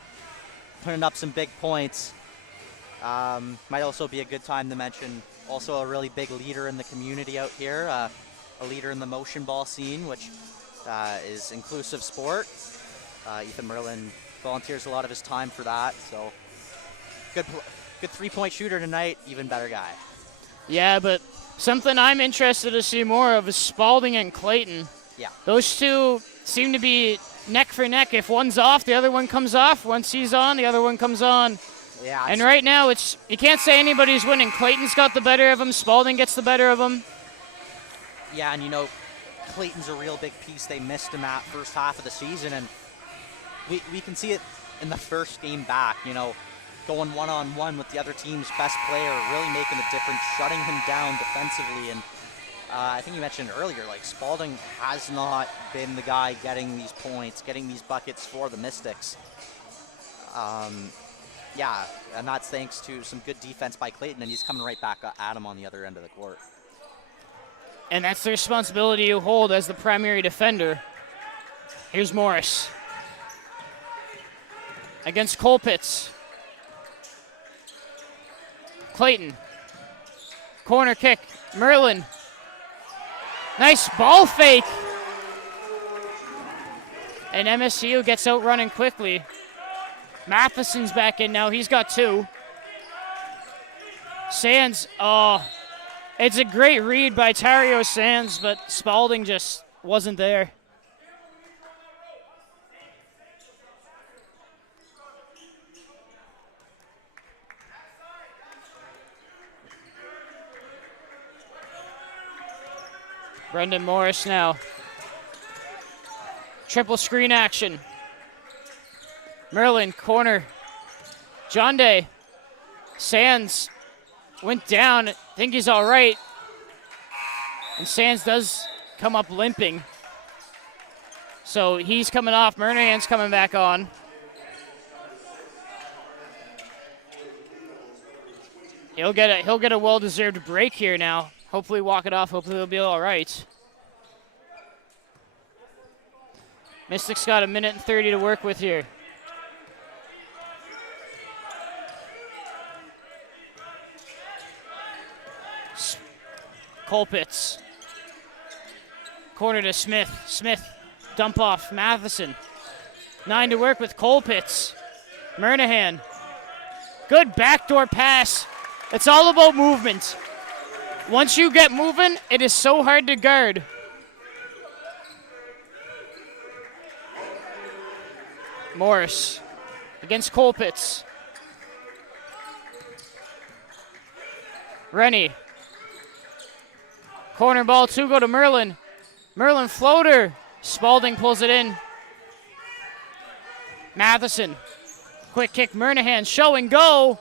putting up some big points. Might also be a good time to mention also a really big leader in the community out here, a leader in the motion ball scene, which is inclusive sport. Ethan Merlin volunteers a lot of his time for that, so good 3-point shooter tonight, even better guy. Yeah, but something I'm interested to see more of is Spalding and Clayton. Yeah. Those two seem to be neck for neck. If one's off, the other one comes off. Once he's on, the other one comes on. Yeah. And right now, you can't say anybody's winning. Clayton's got the better of him. Spalding gets the better of him. Yeah, and Clayton's a real big piece they missed in that first half of the season, and we can see it in the first game back, going one-on-one with the other team's best player, really making a difference, shutting him down defensively. And I think you mentioned earlier, Spalding has not been the guy getting these points, getting these buckets for the Mystics. Yeah, and that's thanks to some good defense by Clayton, and he's coming right back at him on the other end of the court. And that's the responsibility you hold as the primary defender. Here's Morris against Colpitts. Clayton. Corner kick. Merlin. Nice ball fake. And MSVU gets out running quickly. Matheson's back in now. He's got 2. Sands, oh, it's a great read by Tario Sands, but Spalding just wasn't there. Brendan Morris now. Triple screen action. Merlin, corner. John Day. Sands went down. I think he's all right. And Sands does come up limping. So he's coming off. Murnahan's coming back on. He'll get a well-deserved break here now. Hopefully walk it off. Hopefully he'll be all right. Mystics got 1:30 to work with here. Colpitts. Corner to Smith. Smith, dump off. Matheson. 9 to work with Colpitts. Murnahan. Good backdoor pass. It's all about movement. Once you get moving, it is so hard to guard. Morris against Colpitts. Rennie. Corner ball, 2 go to Merlin. Merlin floater. Spalding pulls it in. Matheson. Quick kick, Murnahan. Show and go.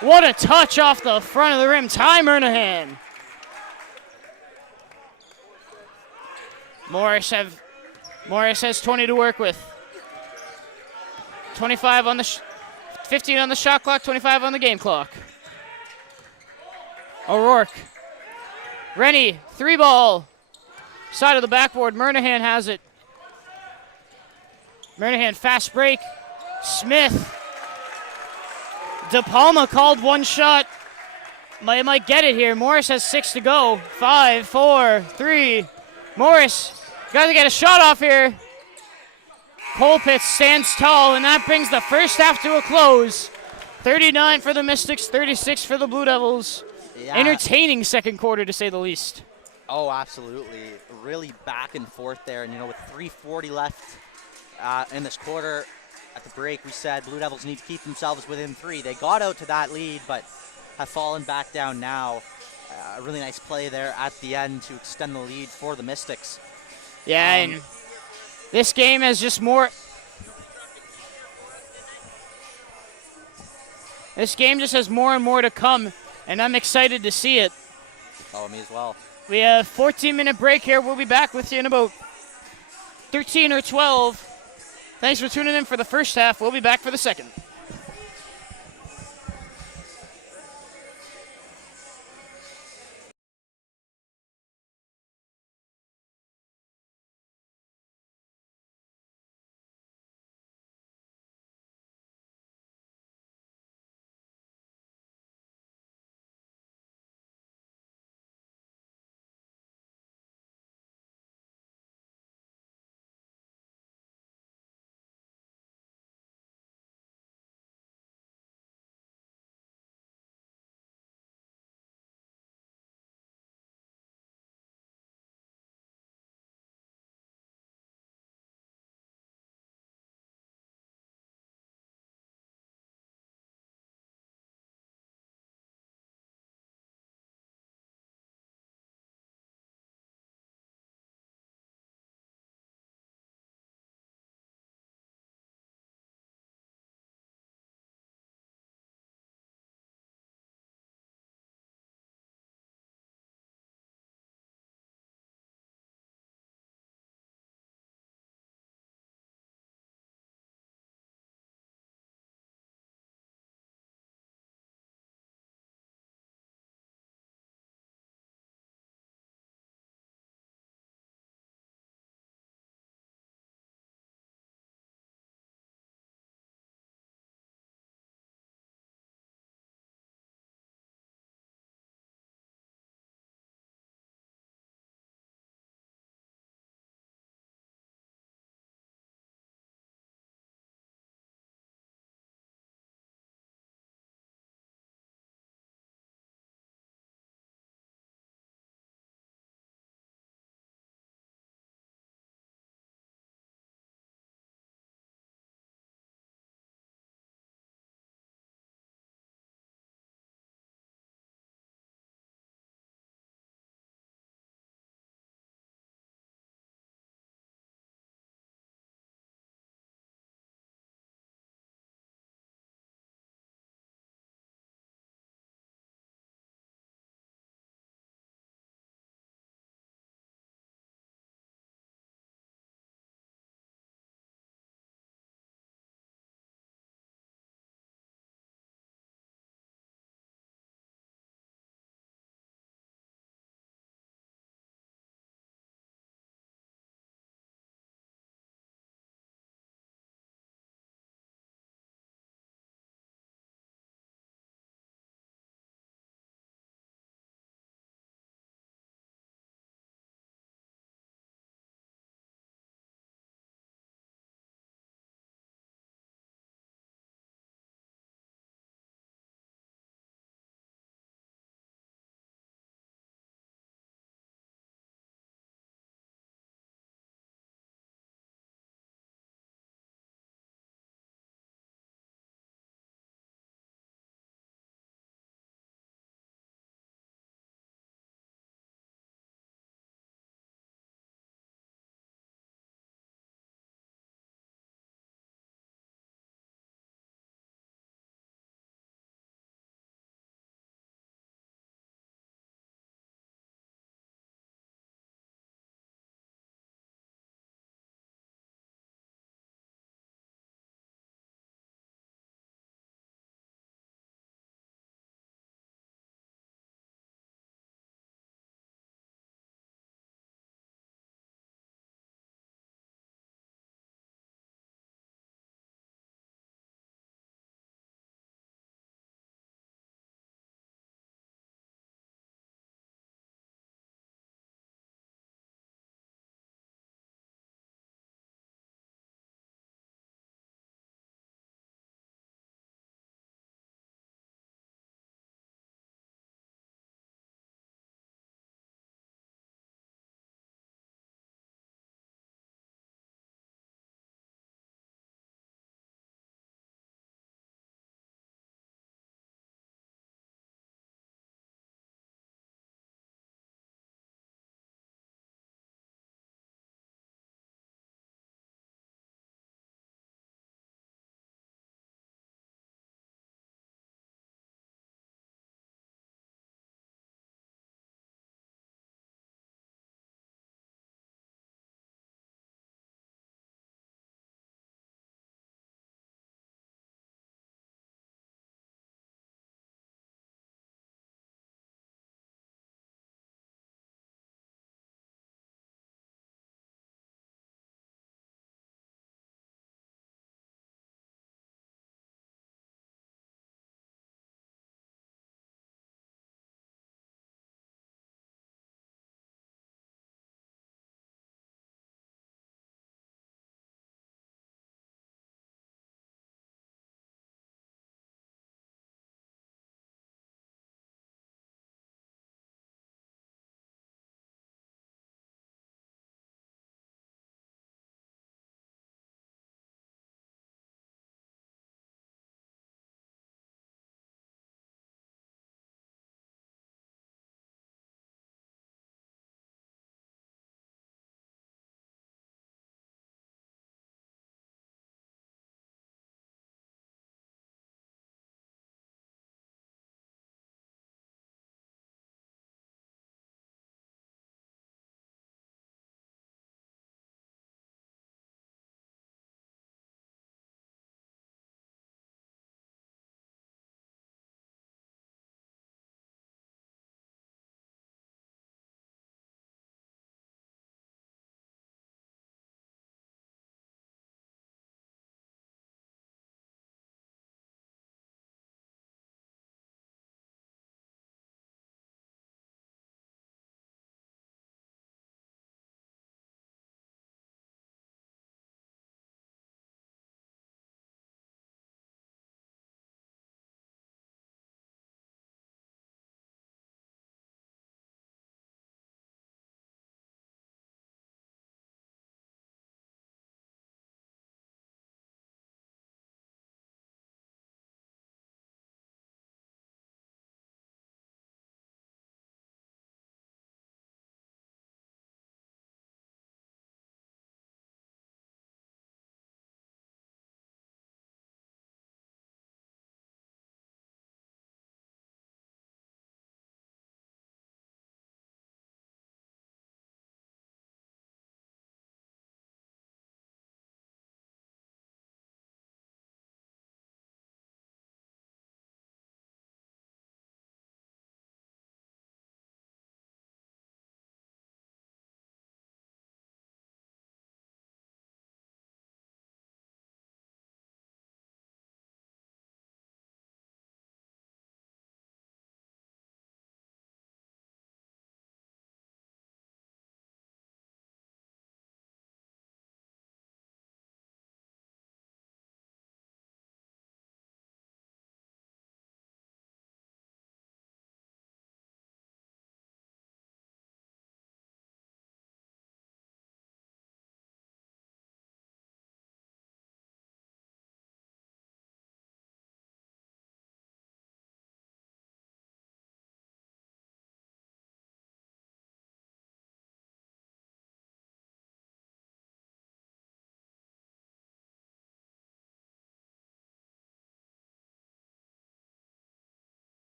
What a touch off the front of the rim. Ty Murnahan. Morris has 20 to work with. 25 on the 15 on the shot clock, 25 on the game clock. O'Rourke. Rennie, 3 ball. Side of the backboard, Murnahan has it. Murnahan, fast break. Smith. De Palma called one shot. Might get it here. Morris has 6 to go. 5, 4, 3. Morris, got to get a shot off here. Colpitts stands tall, and that brings the first half to a close. 39 for the Mystics, 36 for the Blue Devils. Yeah. Entertaining second quarter, to say the least. Oh, absolutely. Really back and forth there. And, with 3:40 left in this quarter, at the break, we said Blue Devils need to keep themselves within 3. They got out to that lead, but have fallen back down now. A really nice play there at the end to extend the lead for the Mystics. Yeah, and this game has just more... This game just has more and more to come, and I'm excited to see it. Oh, me as well. We have a 14-minute break here. We'll be back with you in about 13 or 12. Thanks for tuning in for the first half. We'll be back for the second.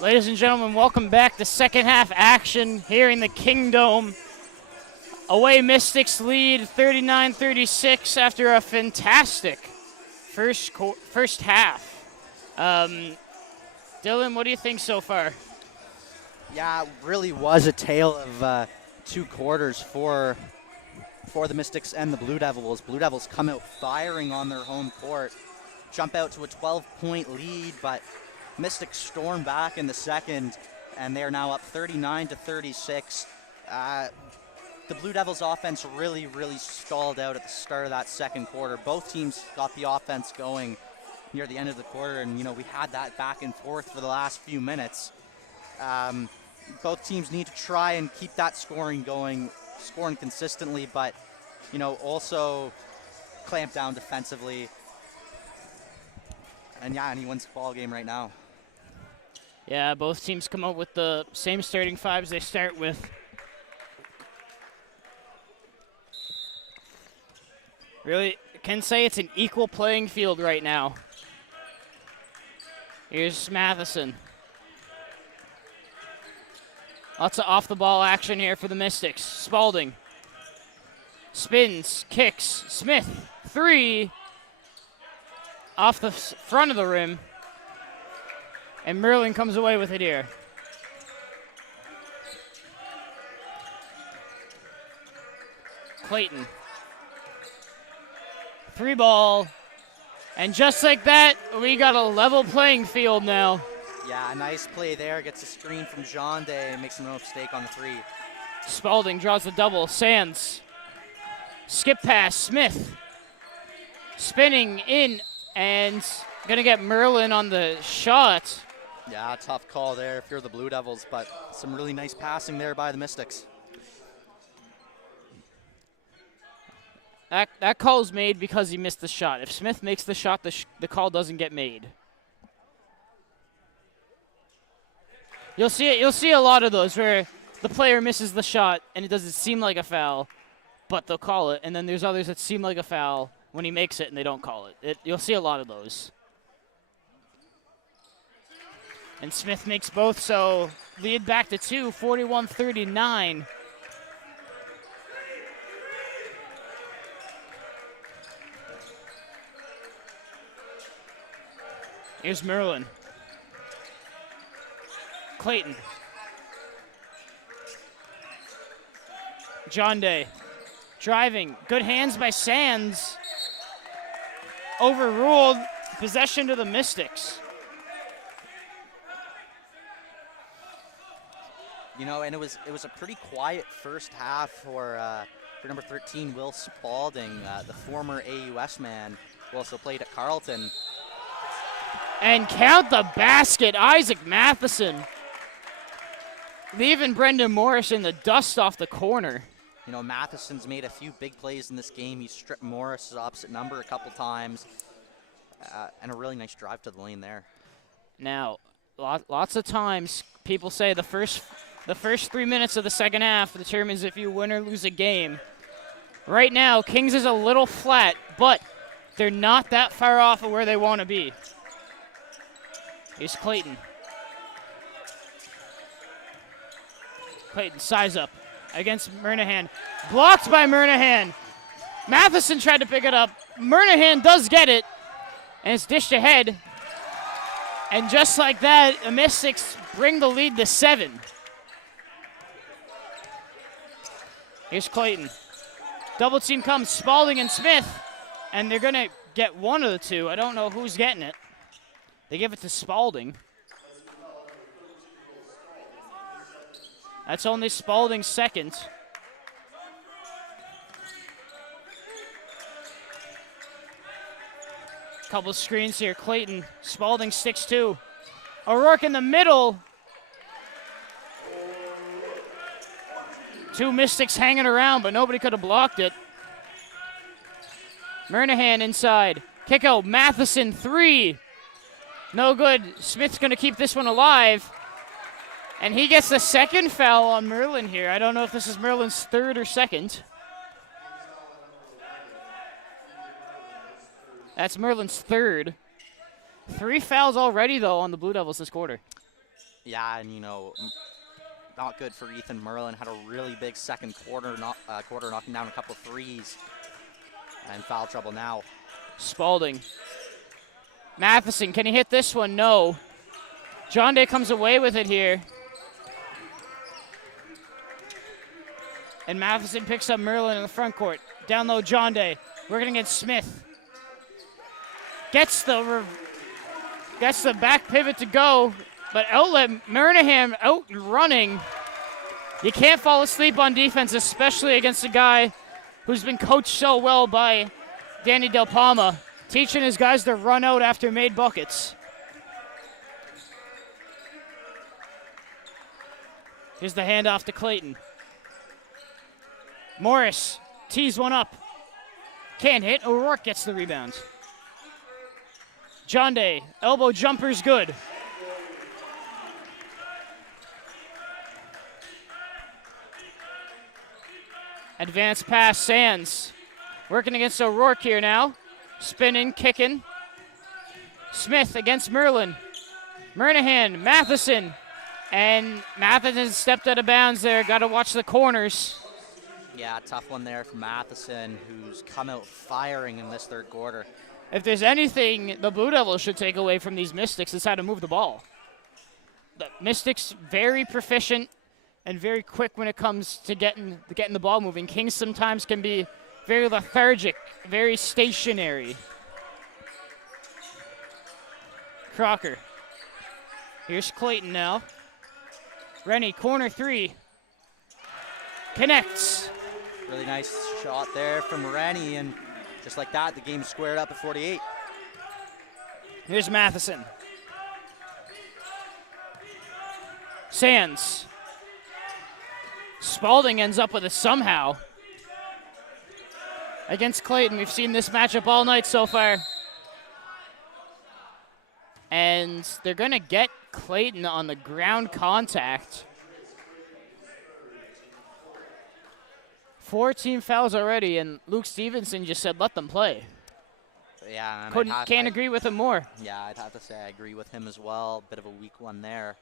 Ladies and gentlemen, welcome back to second half action here in the Kingdome. Away Mystics lead 39-36 after a fantastic first half. Dylan, what do you think so far? Yeah, it really was a tale of two quarters for the Mystics and the Blue Devils. Blue Devils come out firing on their home court, jump out to a 12-point lead, but Mystics storm back in the second, and they are now up 39-36. The Blue Devils offense really stalled out at the start of that second quarter. Both teams got the offense going near the end of the quarter, and we had that back and forth for the last few minutes. Both teams need to try and keep that scoring going, scoring consistently, but also clamp down defensively. And he wins the ball game right now. Yeah, both teams come up with the same starting fives they start with. Really, can say it's an equal playing field right now. Here's Matheson. Lots of off-the-ball action here for the Mystics. Spalding. Spins, kicks, Smith, three. Off the front of the rim. And Merlin comes away with it here. Clayton. Three ball. And just like that, we got a level playing field now. Yeah, a nice play there. Gets a screen from John Day and makes no mistake on the three. Spalding draws the double. Sands. Skip pass. Smith. Spinning in and going to get Merlin on the shot. Yeah, tough call there if you're the Blue Devils, but some really nice passing there by the Mystics. That call's made because he missed the shot. If Smith makes the shot, the call doesn't get made. You'll see a lot of those where the player misses the shot and it doesn't seem like a foul, but they'll call it. And then there's others that seem like a foul when he makes it and they don't call it. You'll see a lot of those. And Smith makes both, so lead back to 2, 41-39. Here's Merlin. Clayton. John Day. Driving. Good hands by Sands. Overruled. Possession to the Mystics. And it was a pretty quiet first half for number 13, Will Spalding, the former AUS man, who also played at Carleton. And count the basket, Isaac Matheson. Leaving Brendan Morris in the dust off the corner. Matheson's made a few big plays in this game. He stripped Morris's opposite number a couple times. And a really nice drive to the lane there. Now, lots of times people say the first 3 minutes of the second half determines if you win or lose a game. Right now, Kings is a little flat, but they're not that far off of where they want to be. Here's Clayton. Clayton, size up against Murnahan. Blocked by Murnahan. Matheson tried to pick it up. Murnahan does get it, and it's dished ahead. And just like that, the Mystics bring the lead to 7. Here's Clayton. Double team comes, Spalding and Smith, and they're going to get one of the two. I don't know who's getting it. They give it to Spalding. That's only Spalding's second. Couple screens here. Clayton, Spalding sticks 2. O'Rourke in the middle. 2 Mystics hanging around, but nobody could have blocked it. Murnahan inside. Kick out, Matheson, 3. No good. Smith's going to keep this one alive. And he gets the second foul on Merlin here. I don't know if this is Merlin's third or second. That's Merlin's third. 3 fouls already, though, on the Blue Devils this quarter. Yeah, and, not good for Ethan Merlin. Had a really big second quarter, knocking down a couple of threes. And foul trouble now. Spalding. Matheson, can he hit this one? No. John Day comes away with it here. And Matheson picks up Merlin in the front court. Down low, John Day working against Smith. Gets the back pivot to go, but outlet Murnahan out and running. You can't fall asleep on defense, especially against a guy who's been coached so well by Danny Del Palma, teaching his guys to run out after made buckets. Here's the handoff to Clayton. Morris tees one up. Can't hit. O'Rourke gets the rebound. John Day, elbow jumper's good. Advanced pass, Sands. Working against O'Rourke here now. Spinning, kicking. Smith against Merlin. Murnahan, Matheson. And Matheson stepped out of bounds there. Got to watch the corners. Yeah, tough one there for Matheson, who's come out firing in this third quarter. If there's anything the Blue Devils should take away from these Mystics, it's how to move the ball. The Mystics very proficient and very quick when it comes to getting the ball moving. Kings sometimes can be very lethargic, very stationary. Crocker. Here's Clayton now. Rennie, corner three. Connects. Really nice shot there from Rennie, and just like that, the game squared up at 48. Here's Matheson. Sands. Spalding ends up with it somehow. Against Clayton, we've seen this matchup all night so far. And they're going to get Clayton on the ground contact. 4 team fouls already, and Luke Stevenson just said, let them play. Yeah, can't agree with him more. Yeah, I'd have to say I agree with him as well. Bit of a weak one there.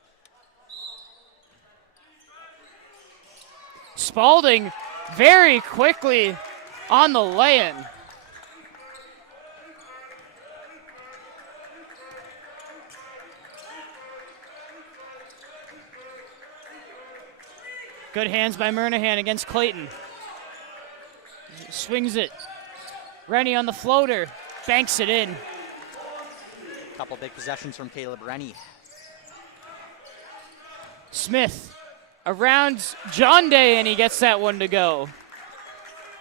Spalding very quickly on the lay-in. Good hands by Murnahan against Clayton. Swings it. Rennie on the floater. Banks it in. Couple big possessions from Caleb Rennie. Smith around John Day, and he gets that one to go.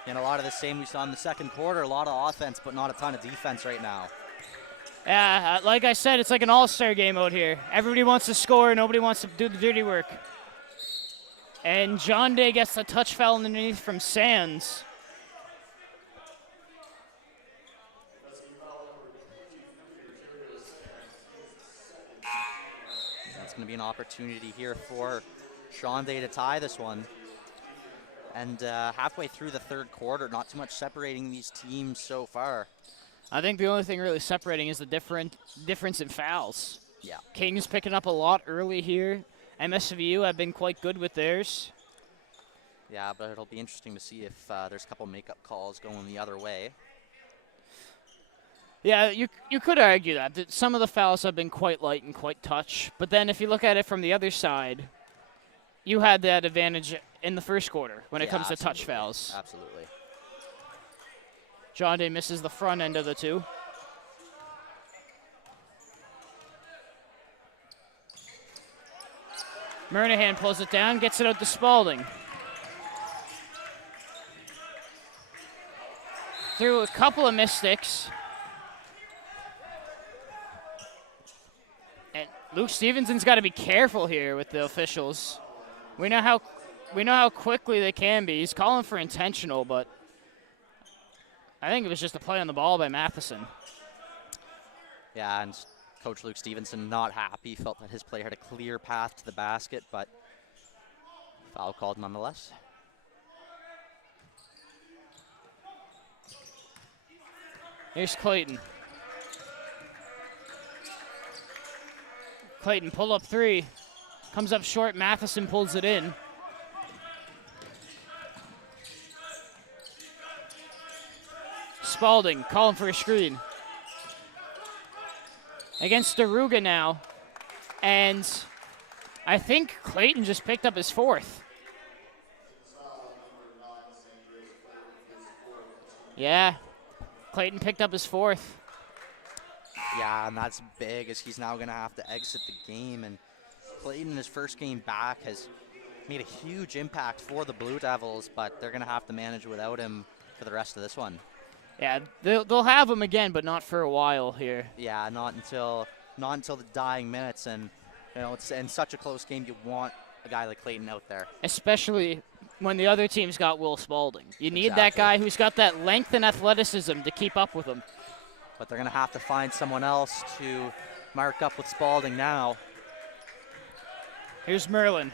And a lot of the same we saw in the second quarter. A lot of offense, but not a ton of defense right now. Yeah, like I said, it's like an all-star game out here. Everybody wants to score. Nobody wants to do the dirty work. And John Day gets the touch foul underneath from Sands. That's going to be an opportunity here for Sean Day to tie this one. And halfway through the third quarter, not too much separating these teams so far. I think the only thing really separating is the difference in fouls. Yeah. Kings picking up a lot early here. MSVU have been quite good with theirs. Yeah, but it'll be interesting to see if there's a couple makeup calls going the other way. Yeah, you could argue that some of the fouls have been quite light and quite touch. But then if you look at it from the other side, you had that advantage in the first quarter when it comes to touch fouls. Absolutely. John Day misses the front end of the two. Murnahan pulls it down, gets it out to Spalding. Through a couple of Mystics. And Luke Stevenson's got to be careful here with the officials. We know how quickly they can be. He's calling for intentional, but I think it was just a play on the ball by Matheson. Yeah, and Coach Luke Stevenson not happy. Felt that his player had a clear path to the basket, but foul called nonetheless. Here's Clayton. Clayton pull up three. Comes up short. Matheson pulls it in. Spalding calling for a screen. Against Daruga now. And I think Clayton just picked up his fourth. Yeah, Clayton picked up his fourth. Yeah, and that's big as he's now going to have to exit the game. And Clayton in his first game back has made a huge impact for the Blue Devils, but they're going to have to manage without him for the rest of this one. Yeah, they'll have him again, but not for a while here. Yeah, not until the dying minutes. And you know, it's in such a close game, you want a guy like Clayton out there. Especially when the other team's got Will Spalding. You need Exactly. that guy who's got that length and athleticism to keep up with him. But they're going to have to find someone else to mark up with Spalding now. Here's Merlin.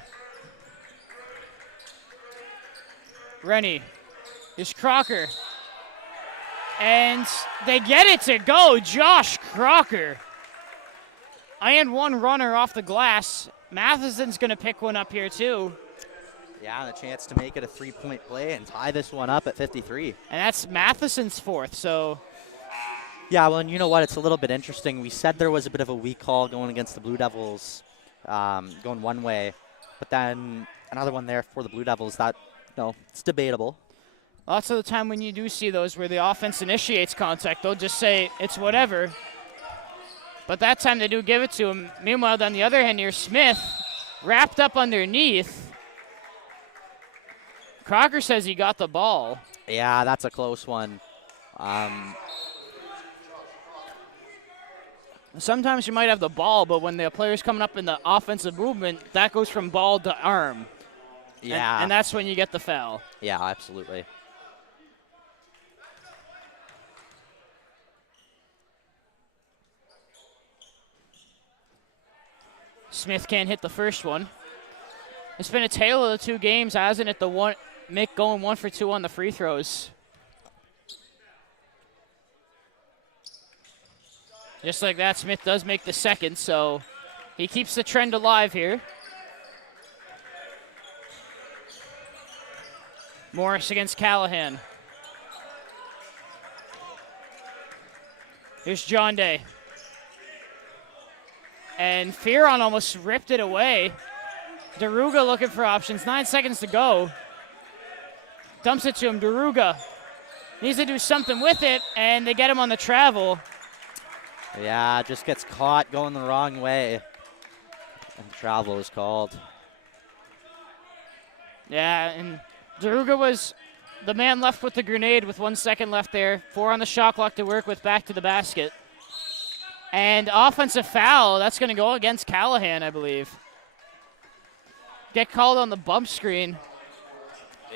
Rennie. Here's Crocker. And they get it to go. Josh Crocker. And one runner off the glass. Matheson's going to pick one up here, too. Yeah, and a chance to make it a three-point play and tie this one up at 53. And that's Matheson's fourth, so... Yeah, well, and you know what? It's a little bit interesting. We said there was a bit of a weak call going against the Blue Devils, going one way. But then another one there for the Blue Devils that, it's debatable. Lots of the time when you do see those where the offense initiates contact, they'll just say, it's whatever. But that time they do give it to him. Meanwhile, on the other hand here, Smith wrapped up underneath. Crocker says he got the ball. Yeah, that's a close one. Sometimes you might have the ball, but when the player's coming up in the offensive movement, that goes from ball to arm. Yeah. And that's when you get the foul. Yeah, absolutely. Smith can't hit the first one. It's been a tale of the two games, hasn't it? Mick going 1 for 2 on the free throws. Just like that, Smith does make the second, so he keeps the trend alive here. Morris against Callahan. Here's John Day. And Fearon almost ripped it away. Daruga looking for options. 9 seconds to go. Dumps it to him. Daruga needs to do something with it, and they get him on the travel. Yeah, just gets caught going the wrong way. And travel is called. Yeah, and Daruga was the man left with the grenade with 1 second left there. 4 on the shot clock to work with, back to the basket. And offensive foul, that's going to go against Callahan, I believe. Get called on the bump screen.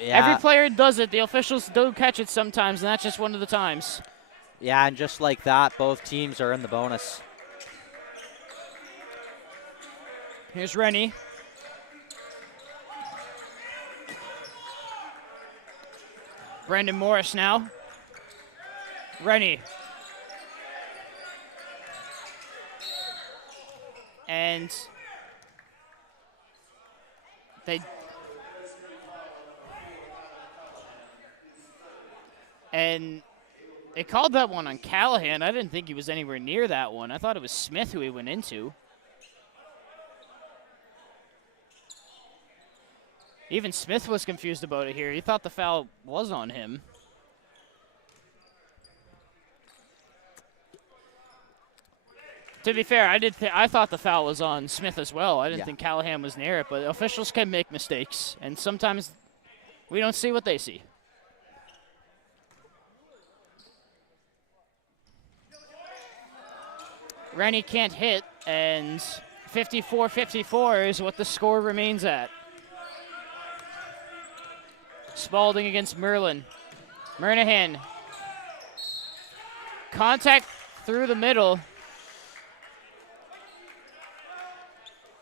Yeah. Every player does it. The officials do catch it sometimes, and that's just one of the times. Yeah, and just like that, both teams are in the bonus. Here's Rennie. Brandon Morris now. Rennie. And they called that one on Callahan. I didn't think he was anywhere near that one. I thought it was Smith who he went into. Even Smith was confused about it here. He thought the foul was on him. To be fair, I thought the foul was on Smith as well. I didn't think Callahan was near it, but officials can make mistakes, and sometimes we don't see what they see. Rennie can't hit, and 54-54 is what the score remains at. Spalding against Merlin. Murnahan. Contact through the middle.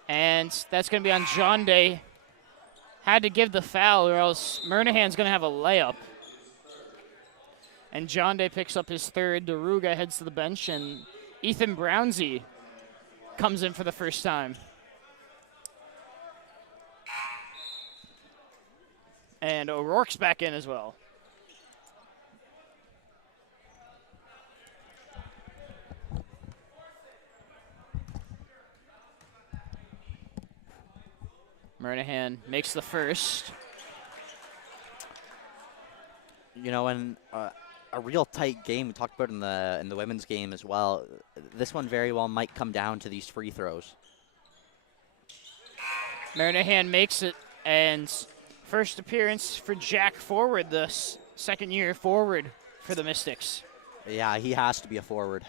And that's going to be on John Day. Had to give the foul or else Murnahan's going to have a layup. And John Day picks up his third. Daruga heads to the bench, and Ethan Brownsey comes in for the first time. And O'Rourke's back in as well. Murnahan makes the first. You know, and a real tight game. We talked about in the women's game as well. This one very well might come down to these free throws. Murnahan makes it, and first appearance for Jack Forward, the second year forward for the Mystics. Yeah, he has to be a forward.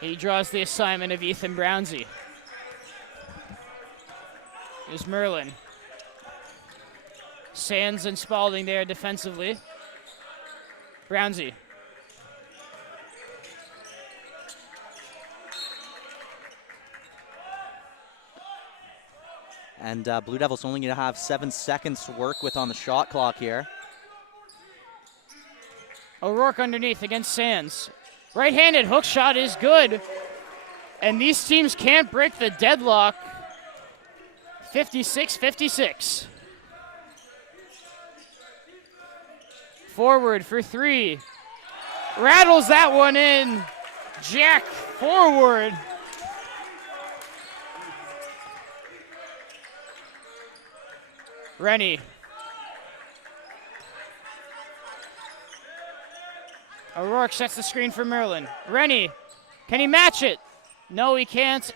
He draws the assignment of Ethan Brownsey. Here's Merlin. Sands and Spalding there defensively. Brownsey. And Blue Devils only going to have 7 seconds to work with on the shot clock here. O'Rourke underneath against Sands. Right-handed hook shot is good. And these teams can't break the deadlock. 56-56. Forward for three. Rattles that one in. Jack Forward. Rennie. O'Rourke sets the screen for Merlin. Rennie, can he match it? No, he can't.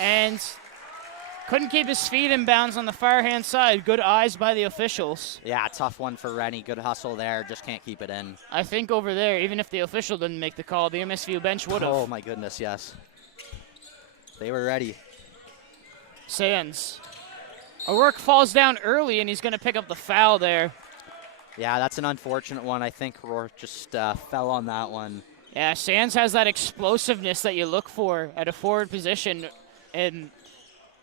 And couldn't keep his feet in bounds on the far hand side. Good eyes by the officials. Yeah, tough one for Rennie. Good hustle there. Just can't keep it in. I think over there, even if the official didn't make the call, the MSVU bench would have. Oh, my goodness, yes. They were ready. Sands. O'Rourke falls down early, and he's going to pick up the foul there. Yeah, that's an unfortunate one. I think O'Rourke just fell on that one. Yeah, Sands has that explosiveness that you look for at a forward position, and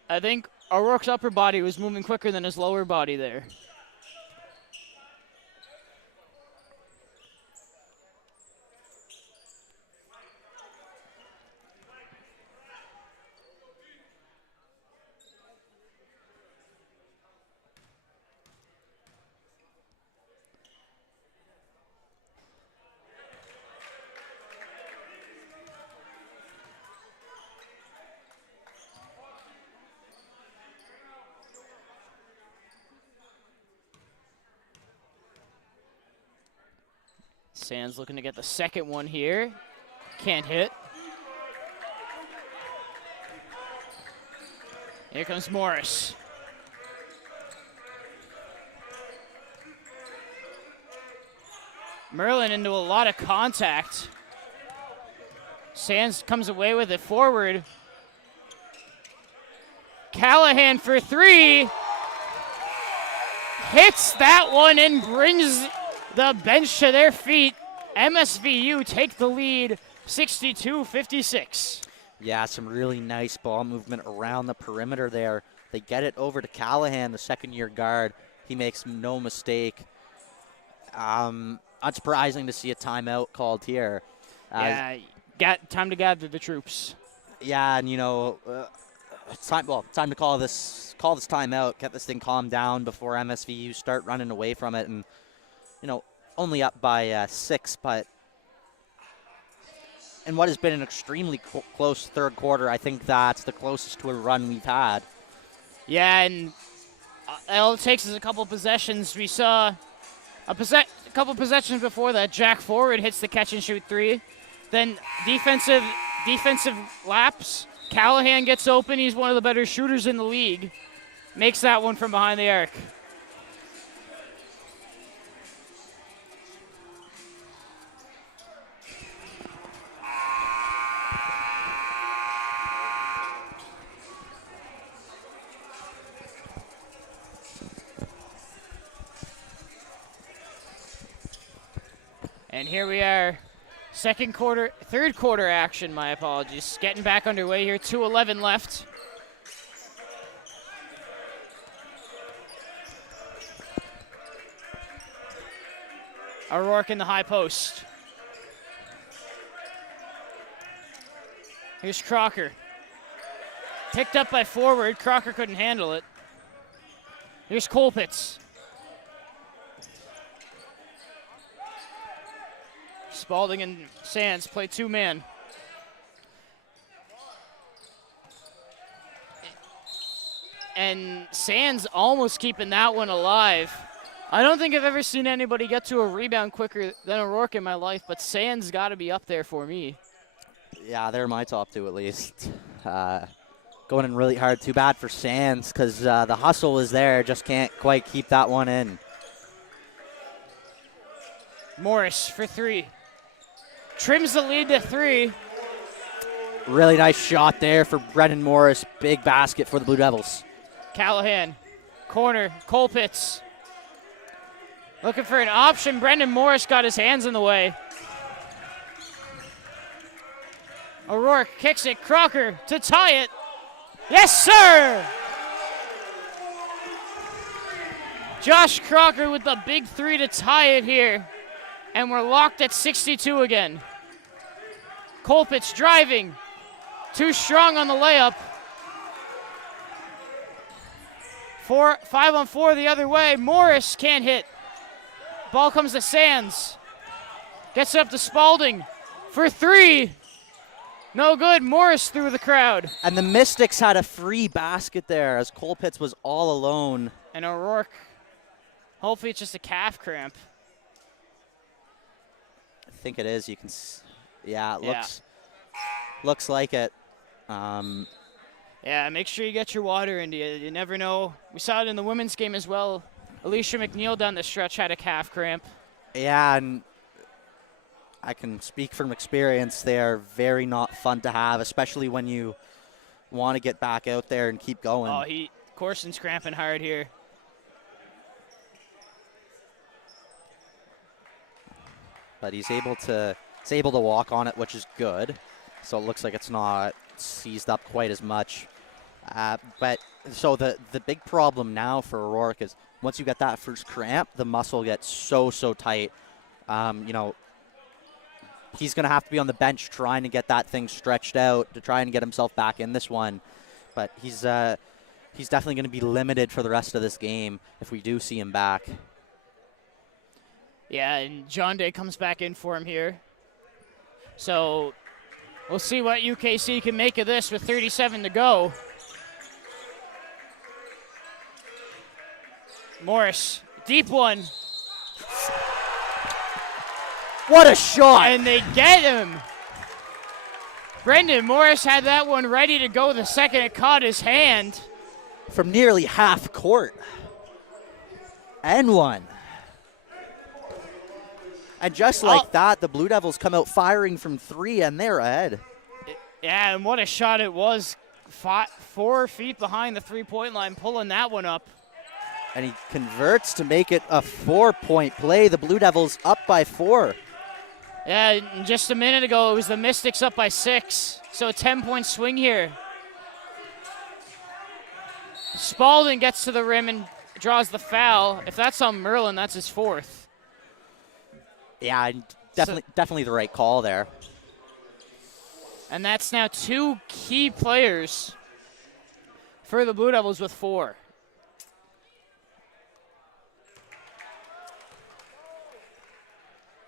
I think O'Rourke's upper body was moving quicker than his lower body there. Sands looking to get the second one here. Can't hit. Here comes Morris. Merlin into a lot of contact. Sands comes away with it forward. Callahan for three. Hits that one and brings the bench to their feet. MSVU take the lead, 62-56. Yeah, some really nice ball movement around the perimeter there. They get it over to Callahan, the second-year guard. He makes no mistake. Unsurprising to see a timeout called here. Yeah, got time to gather the troops. Yeah, and you know, it's time to call this timeout, get this thing calmed down before MSVU start running away from it. And you know, only up by 6, but in what has been an extremely close third quarter, I think that's the closest to a run we've had. Yeah, and all it takes is a couple possessions. We saw a couple possessions before that. Jack Forward hits the catch and shoot three. Then defensive laps. Callahan gets open. He's one of the better shooters in the league. Makes that one from behind the arc. And here we are, third quarter action, my apologies. Getting back underway here, 2:11 left. O'Rourke in the high post. Here's Crocker. Picked up by forward. Crocker couldn't handle it. Here's Colpitz. Spalding and Sands play two-man. And Sands almost keeping that one alive. I don't think I've ever seen anybody get to a rebound quicker than O'Rourke in my life, but Sands got to be up there for me. Yeah, they're my top two at least. Going in really hard. Too bad for Sands because the hustle was there. Just can't quite keep that one in. Morris for three. Trims the lead to three. Really nice shot there for Brendan Morris. Big basket for the Blue Devils. Callahan. Corner. Colpitz. Looking for an option. Brendan Morris got his hands in the way. O'Rourke kicks it. Crocker to tie it. Yes, sir! Josh Crocker with the big three to tie it here. And we're locked at 62 again. Colpitz driving. Too strong on the layup. 5-on-4 the other way. Morris can't hit. Ball comes to Sands. Gets it up to Spalding for three. No good. Morris through the crowd. And the Mystics had a free basket there as Colpitz was all alone. And O'Rourke, hopefully it's just a calf cramp. I think it is. You can, yeah, it looks like it. Yeah, make sure you get your water into you. You never know. We saw it in the women's game as well. Alicia McNeil down the stretch had a calf cramp. Yeah, and I can speak from experience. They are very not fun to have, especially when you want to get back out there and keep going. Oh, Corson's cramping hard here. But he's able to walk on it, which is good. So it looks like it's not seized up quite as much. But so the big problem now for O'Rourke is once you get that first cramp, the muscle gets so tight. You know, he's going to have to be on the bench trying to get that thing stretched out to try and get himself back in this one. But he's definitely going to be limited for the rest of this game if we do see him back. Yeah, and John Day comes back in for him here. So we'll see what UKC can make of this with 37 to go. Morris, deep one. What a shot! And they get him. Brendan Morris had that one ready to go the second it caught his hand. From nearly half court. And one. And just like that, the Blue Devils come out firing from three, and they're ahead. Yeah, and what a shot it was. 4 feet behind the three-point line, pulling that one up. And he converts to make it a 4-point play. The Blue Devils up by 4. Yeah, just a minute ago, it was the Mystics up by 6. So a 10-point swing here. Spalding gets to the rim and draws the foul. If that's on Merlin, that's his 4th. Yeah, definitely the right call there. And that's now 2 key players for the Blue Devils with 4.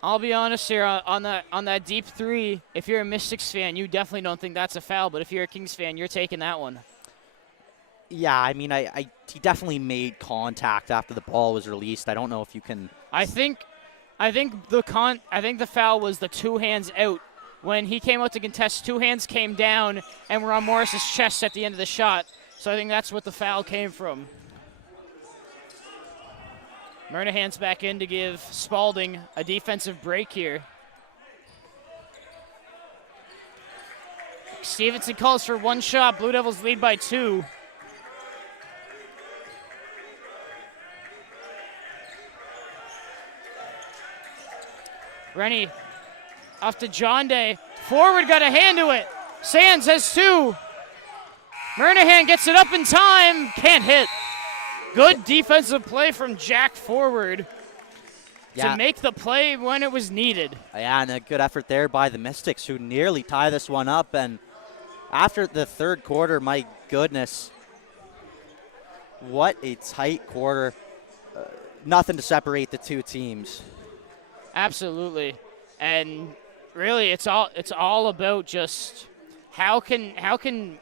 I'll be honest here on that deep 3. If you're a Mystics fan, you definitely don't think that's a foul. But if you're a Kings fan, you're taking that one. Yeah, I mean, he definitely made contact after the ball was released. I don't know if you can. I think the foul was the 2 hands out. When he came out to contest, 2 hands came down and were on Morris's chest at the end of the shot. So I think that's what the foul came from. Murnahan's back in to give Spalding a defensive break here. Stevenson calls for 1 shot. Blue Devils lead by 2. Rennie off to John Day. Forward got a hand to it. Sands has 2. Murnahan gets it up in time. Can't hit. Good defensive play from Jack Forward to make the play when it was needed. Yeah, and a good effort there by the Mystics, who nearly tie this one up. And after the third quarter, my goodness, what a tight quarter. Nothing to separate the two teams. Absolutely. And really it's all about just how Kings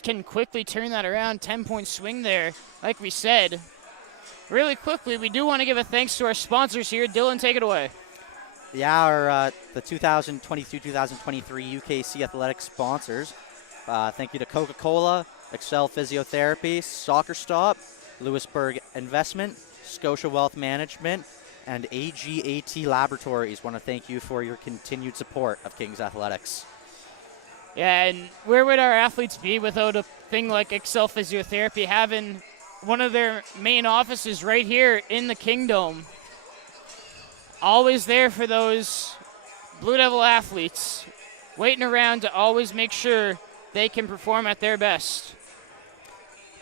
can quickly turn that around. 10-point swing there. Like we said, really quickly, we do want to give a thanks to our sponsors here. Dylan, take it away. Yeah, the 2022-2023 UKC athletic sponsors. Thank you to Coca-Cola, Excel Physiotherapy, Soccer Stop, Lewisburg Investment, Scotia Wealth Management, and AGAT Laboratories. Want to thank you for your continued support of Kings Athletics. Yeah, and where would our athletes be without a thing like Excel Physiotherapy having one of their main offices right here in the Kingdom? Always there for those Blue Devil athletes, waiting around to always make sure they can perform at their best.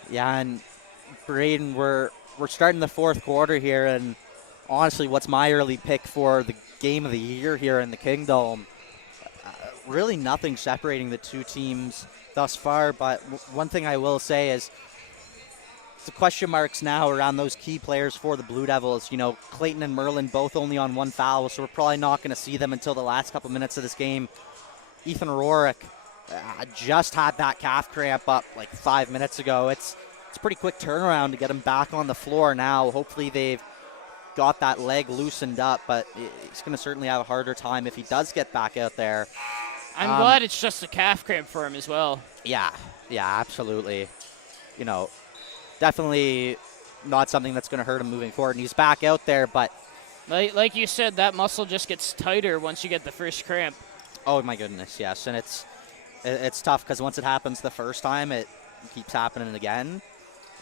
Yeah, and Braden, we're starting the fourth quarter here, and honestly, what's my early pick for the game of the year here in the Kingdom? Really nothing separating the two teams thus far, but one thing I will say is the question marks now around those key players for the Blue Devils. You know, Clayton and Merlin both only on one foul, so we're probably not going to see them until the last couple minutes of this game. Ethan Rorick just had that calf cramp up like 5 minutes ago. It's a pretty quick turnaround to get him back on the floor now. Hopefully they've got that leg loosened up, but he's going to certainly have a harder time if he does get back out there. I'm glad it's just a calf cramp for him as well. Yeah, absolutely. You know, definitely not something that's going to hurt him moving forward. And he's back out there, but like you said, that muscle just gets tighter once you get the first cramp. Oh my goodness, yes. And it's tough because once it happens the first time, it keeps happening again.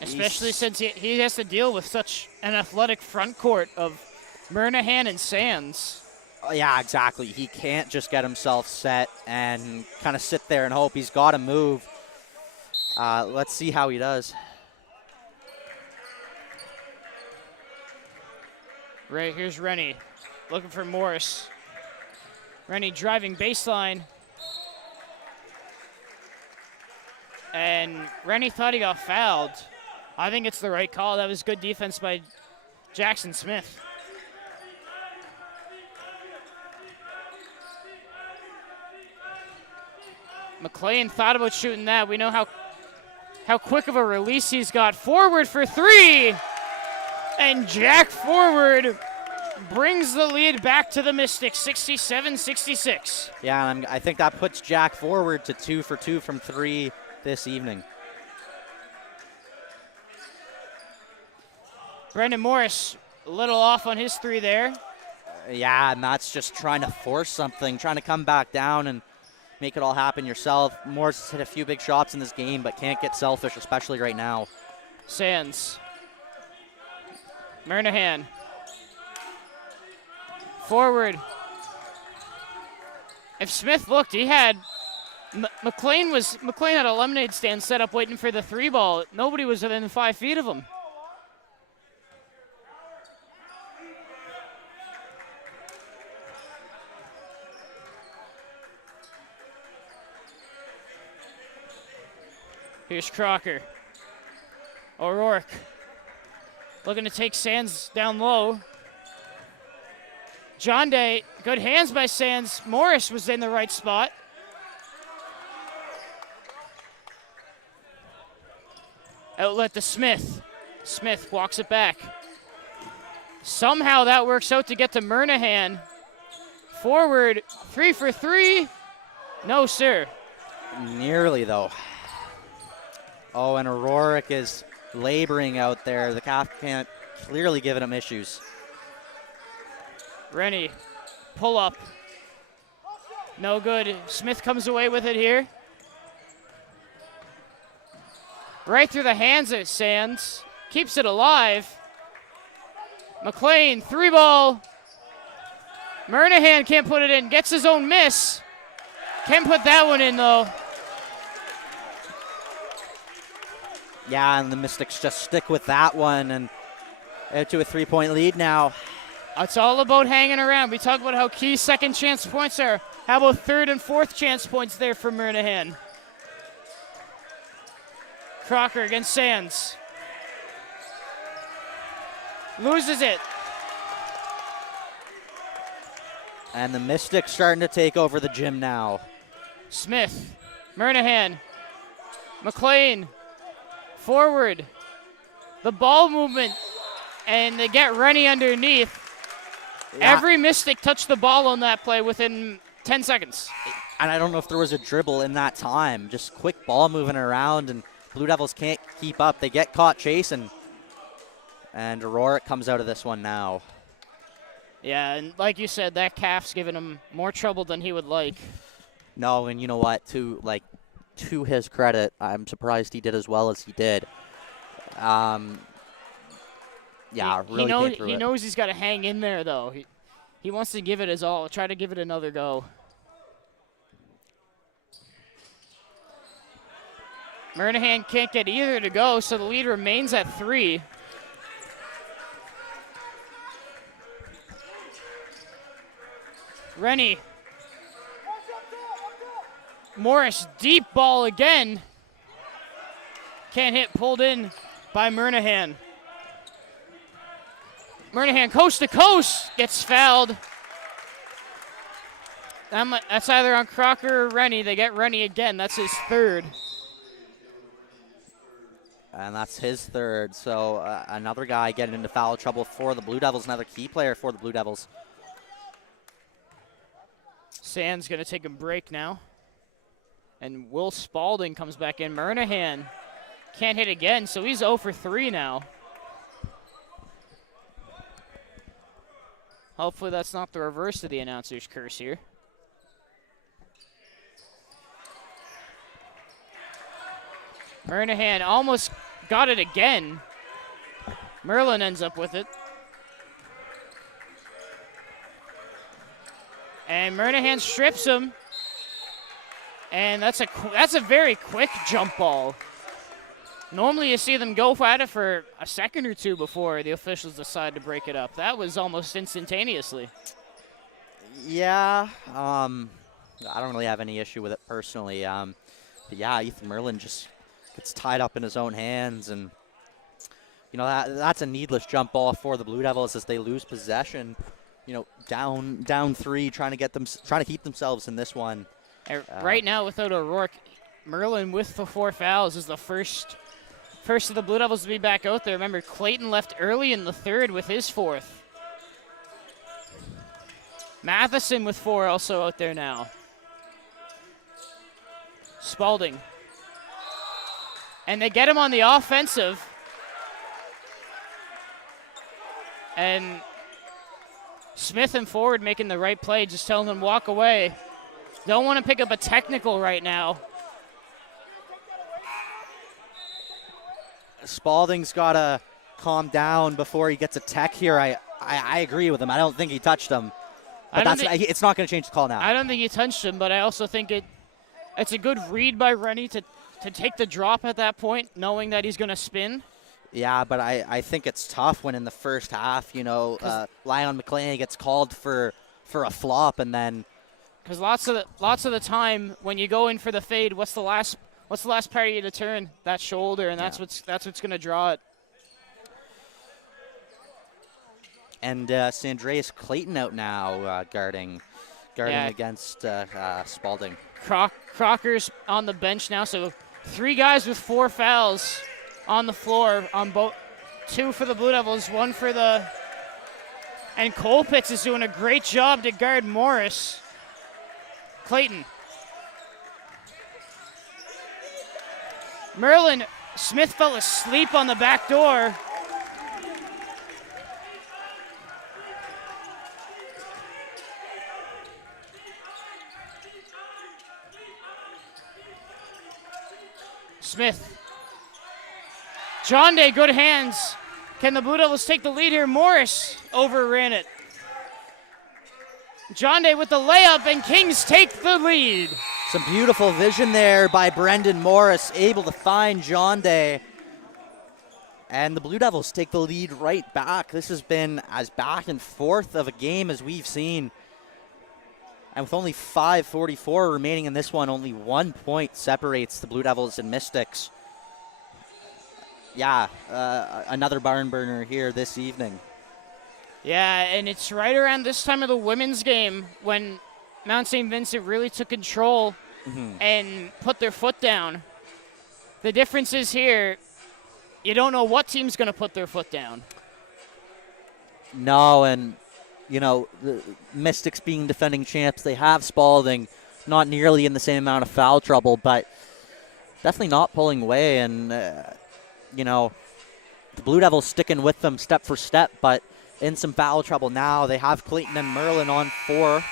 Especially since he has to deal with such an athletic front court of Murnahan and Sands. Yeah, exactly. He can't just get himself set and kind of sit there and hope. He's got to move. Let's see how he does. Right, here's Rennie looking for Morris. Rennie driving baseline. And Rennie thought he got fouled. I think it's the right call. That was good defense by Jackson Smith. McLean thought about shooting that. We know how quick of a release he's got. Forward for three. And Jack Forward brings the lead back to the Mystics, 67-66. Yeah, and I think that puts Jack Forward to 2 for 2 from three this evening. Brendan Morris a little off on his three there. Yeah, and that's just trying to force something, trying to come back down and make it all happen yourself. Morris has hit a few big shots in this game, but can't get selfish, especially right now. Sands. Murnahan. Forward. If Smith looked, he had McLean had a lemonade stand set up waiting for the three ball. Nobody was within 5 feet of him. Here's Crocker. O'Rourke looking to take Sands down low. John Day, good hands by Sands. Morris was in the right spot. Outlet to Smith. Smith walks it back. Somehow that works out to get to Murnahan. Forward, 3 for 3. No, sir. Nearly, though. Oh, and O'Rourke is laboring out there. The calf can't clearly giving him issues. Rennie, pull up. No good. Smith comes away with it here. Right through the hands of Sands. Keeps it alive. McLean, three ball. Murnahan can't put it in. Gets his own miss. Can put that one in, though. Yeah, and the Mystics just stick with that one and out to a 3-point lead now. It's all about hanging around. We talk about how key second chance points are. How about third and fourth chance points there for Murnahan? Crocker against Sands. Loses it. And the Mystics starting to take over the gym now. Smith, Murnahan, McLean, forward. The ball movement, and they get Rennie underneath. Yeah. Every Mystic touched the ball on that play within 10 seconds. And I don't know if there was a dribble in that time. Just quick ball moving around, and Blue Devils can't keep up. They get caught chasing. And Aurora comes out of this one now. Yeah, and like you said, that calf's giving him more trouble than he would like. No, and you know what? To his credit, I'm surprised he did as well as he did. Yeah, really came through he it. knows he's got to hang in there, though. He wants to give it his all. Try to give it another go. Murnahan can't get either to go, so the lead remains at 3. Rennie. Morris, deep ball again. Can't hit, pulled in by Murnahan. Murnahan coast to coast, gets fouled. That's either on Crocker or Rennie. They get Rennie again. That's his third. And that's his third. So another guy getting into foul trouble for the Blue Devils, another key player for the Blue Devils. Sands going to take a break now. And Will Spalding comes back in. Murnahan can't hit again, so he's 0 for 3 now. Hopefully that's not the reverse of the announcer's curse here. Murnahan almost got it again. Merlin ends up with it. And Murnahan strips him. And that's a very quick jump ball. Normally you see them go at it for a second or two before the officials decide to break it up. That was almost instantaneously. Yeah, I don't really have any issue with it personally. But yeah, Ethan Merlin just gets tied up in his own hands, and you know that's a needless jump ball for the Blue Devils as they lose possession. You know, down 3, trying to keep themselves in this one. Right now, without O'Rourke, Merlin with the 4 fouls is the first of the Blue Devils to be back out there. Remember, Clayton left early in the third with his 4th. Matheson with 4 also out there now. Spalding. And they get him on the offensive. And Smith and forward making the right play, just telling them walk away. Don't want to pick up a technical right now. Spalding's got to calm down before he gets a tech here. I agree with him. I don't think he touched him. But it's not going to change the call now. I don't think he touched him, but I also think it's a good read by Rennie to take the drop at that point, knowing that he's going to spin. Yeah, but I think it's tough when in the first half, you know, Lyon McLean gets called for a flop, and then because lots of the time when you go in for the fade, what's the last part of you to turn? That shoulder, and that's what's going to draw it. And Sandreas Clayton out now guarding against Spalding. Crocker's on the bench now, so 3 guys with 4 fouls on the floor on both. 2 for the Blue Devils, 1 for the. And Colpitts is doing a great job to guard Morris. Clayton. Merlin, Smith fell asleep on the back door. Smith. John Day, good hands. Can the Blue Devils take the lead here? Morris overran it. John Day with the layup, and Kings take the lead. Some beautiful vision there by Brendan Morris, able to find John Day. And the Blue Devils take the lead right back. This has been as back and forth of a game as we've seen. And with only 5:44 remaining in this one, only 1 point separates the Blue Devils and Mystics. Yeah, another barn burner here this evening. Yeah, and it's right around this time of the women's game when Mount St. Vincent really took control and put their foot down. The difference is here, you don't know what team's going to put their foot down. No, and, you know, the Mystics being defending champs, they have Spalding, not nearly in the same amount of foul trouble, but definitely not pulling away. And, you know, the Blue Devils sticking with them step for step, but in some foul trouble now. They have Clayton and Merlin on 4.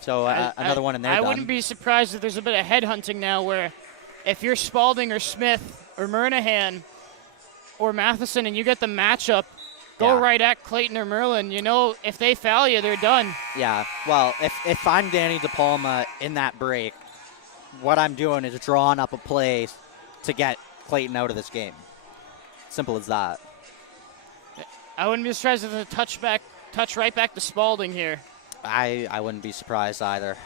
So another one in there. I wouldn't be surprised if there's a bit of headhunting now where if you're Spalding or Smith or Murnahan or Matheson and you get the matchup, go right at Clayton or Merlin. You know, if they foul you, they're done. Yeah, well, if I'm Danny DePalma in that break, what I'm doing is drawing up a play to get Clayton out of this game. Simple as that. I wouldn't be surprised if it's a touch right back to Spalding here. I wouldn't be surprised either.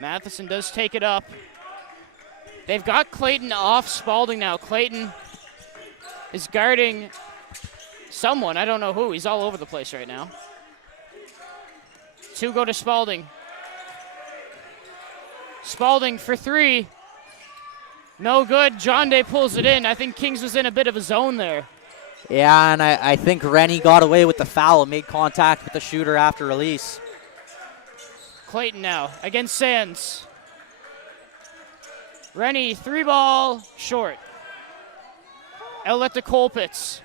Matheson does take it up. They've got Clayton off Spalding now. Clayton is guarding someone. I don't know who. He's all over the place right now. 2 go to Spalding. Spalding for 3. No good. John Day pulls it in. I think Kings was in a bit of a zone there. Yeah, and I think Rennie got away with the foul, made contact with the shooter after release. Clayton now against Sands. Rennie, 3-ball, short. Outlet to Colpitts.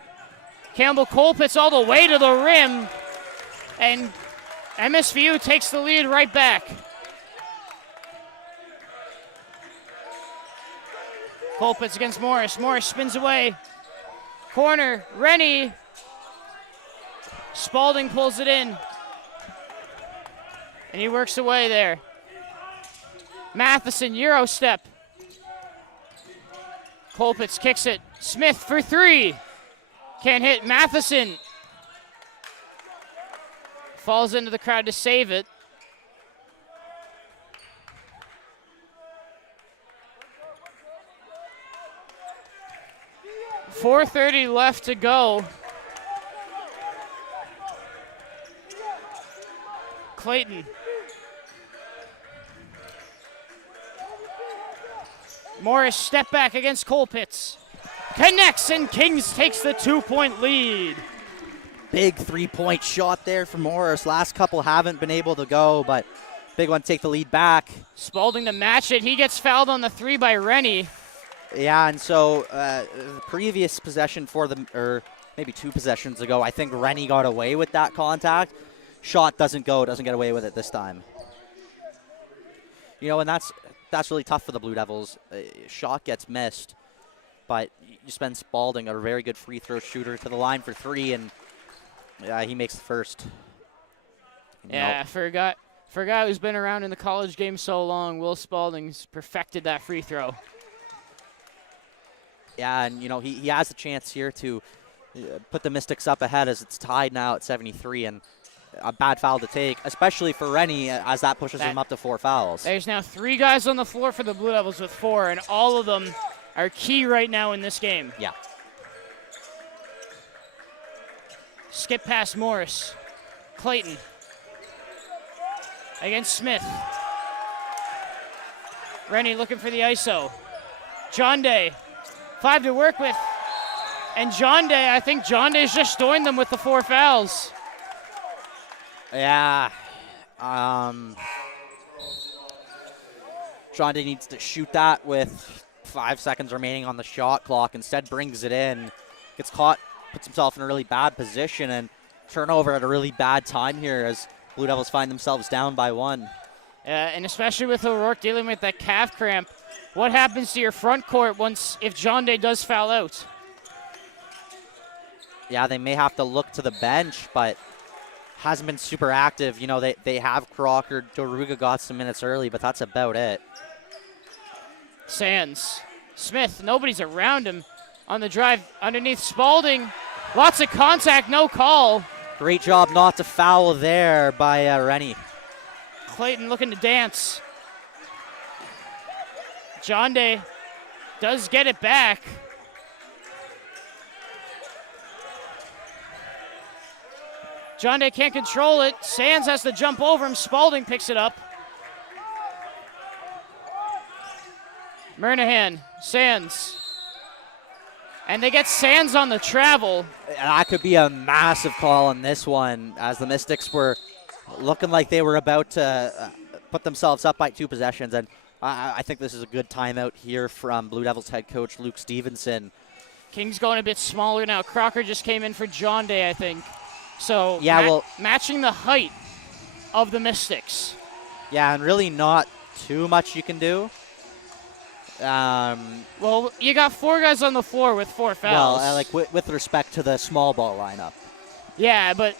Campbell Colpitts all the way to the rim. And MSVU takes the lead right back. Colpitts against Morris. Morris spins away. Corner, Rennie. Spalding pulls it in. And he works away there. Matheson, Euro step. Colpitts kicks it. Smith for 3. Can't hit. Matheson falls into the crowd to save it. .430 left to go. Clayton. Morris step back against Colpitts. Connects and Kings takes the 2-point lead. Big 3-point shot there from Morris. Last couple haven't been able to go, but big one take the lead back. Spalding to match it. He gets fouled on the 3 by Rennie. Yeah, and so the previous possession for them, or maybe 2 possessions ago, I think Rennie got away with that contact. Shot doesn't go, doesn't get away with it this time. You know, and that's really tough for the Blue Devils. Shot gets missed, but you spend Spalding, a very good free throw shooter, to the line for 3, and he makes the first. Yeah, for a guy who's been around in the college game so long, Will Spalding's perfected that free throw. Yeah, and, you know, he has a chance here to put the Mystics up ahead as it's tied now at 73, and a bad foul to take, especially for Rennie, as that pushes him up to 4 fouls. There's now 3 guys on the floor for the Blue Devils with 4, and all of them are key right now in this game. Yeah. Skip past Morris. Clayton against Smith. Rennie looking for the ISO. John Day. 5 to work with. And John Day, I think John Day's just joined them with the 4 fouls. Yeah. John Day needs to shoot that with 5 seconds remaining on the shot clock. Instead brings it in. Gets caught, puts himself in a really bad position, and turnover at a really bad time here as Blue Devils find themselves down by 1. And especially with O'Rourke dealing with that calf cramp, what happens to your front court if John Day does foul out? Yeah, they may have to look to the bench, but hasn't been super active. You know, they have Crocker. Doruga got some minutes early, but that's about it. Sands. Smith, nobody's around him on the drive underneath Spalding. Lots of contact, no call. Great job not to foul there by Rennie. Clayton looking to dance. John Day does get it back. John Day can't control it. Sands has to jump over him. Spalding picks it up. Murnahan, Sands. And they get Sands on the travel. That could be a massive call on this one, as the Mystics were looking like they were about to put themselves up by 2 possessions. And I think this is a good timeout here from Blue Devils head coach Luke Stevenson. King's going a bit smaller now. Crocker just came in for John Day, I think. So yeah, matching the height of the Mystics. Yeah, and really not too much you can do. Well, you got 4 guys on the floor with 4 fouls. Well, like with respect to the small ball lineup. Yeah, but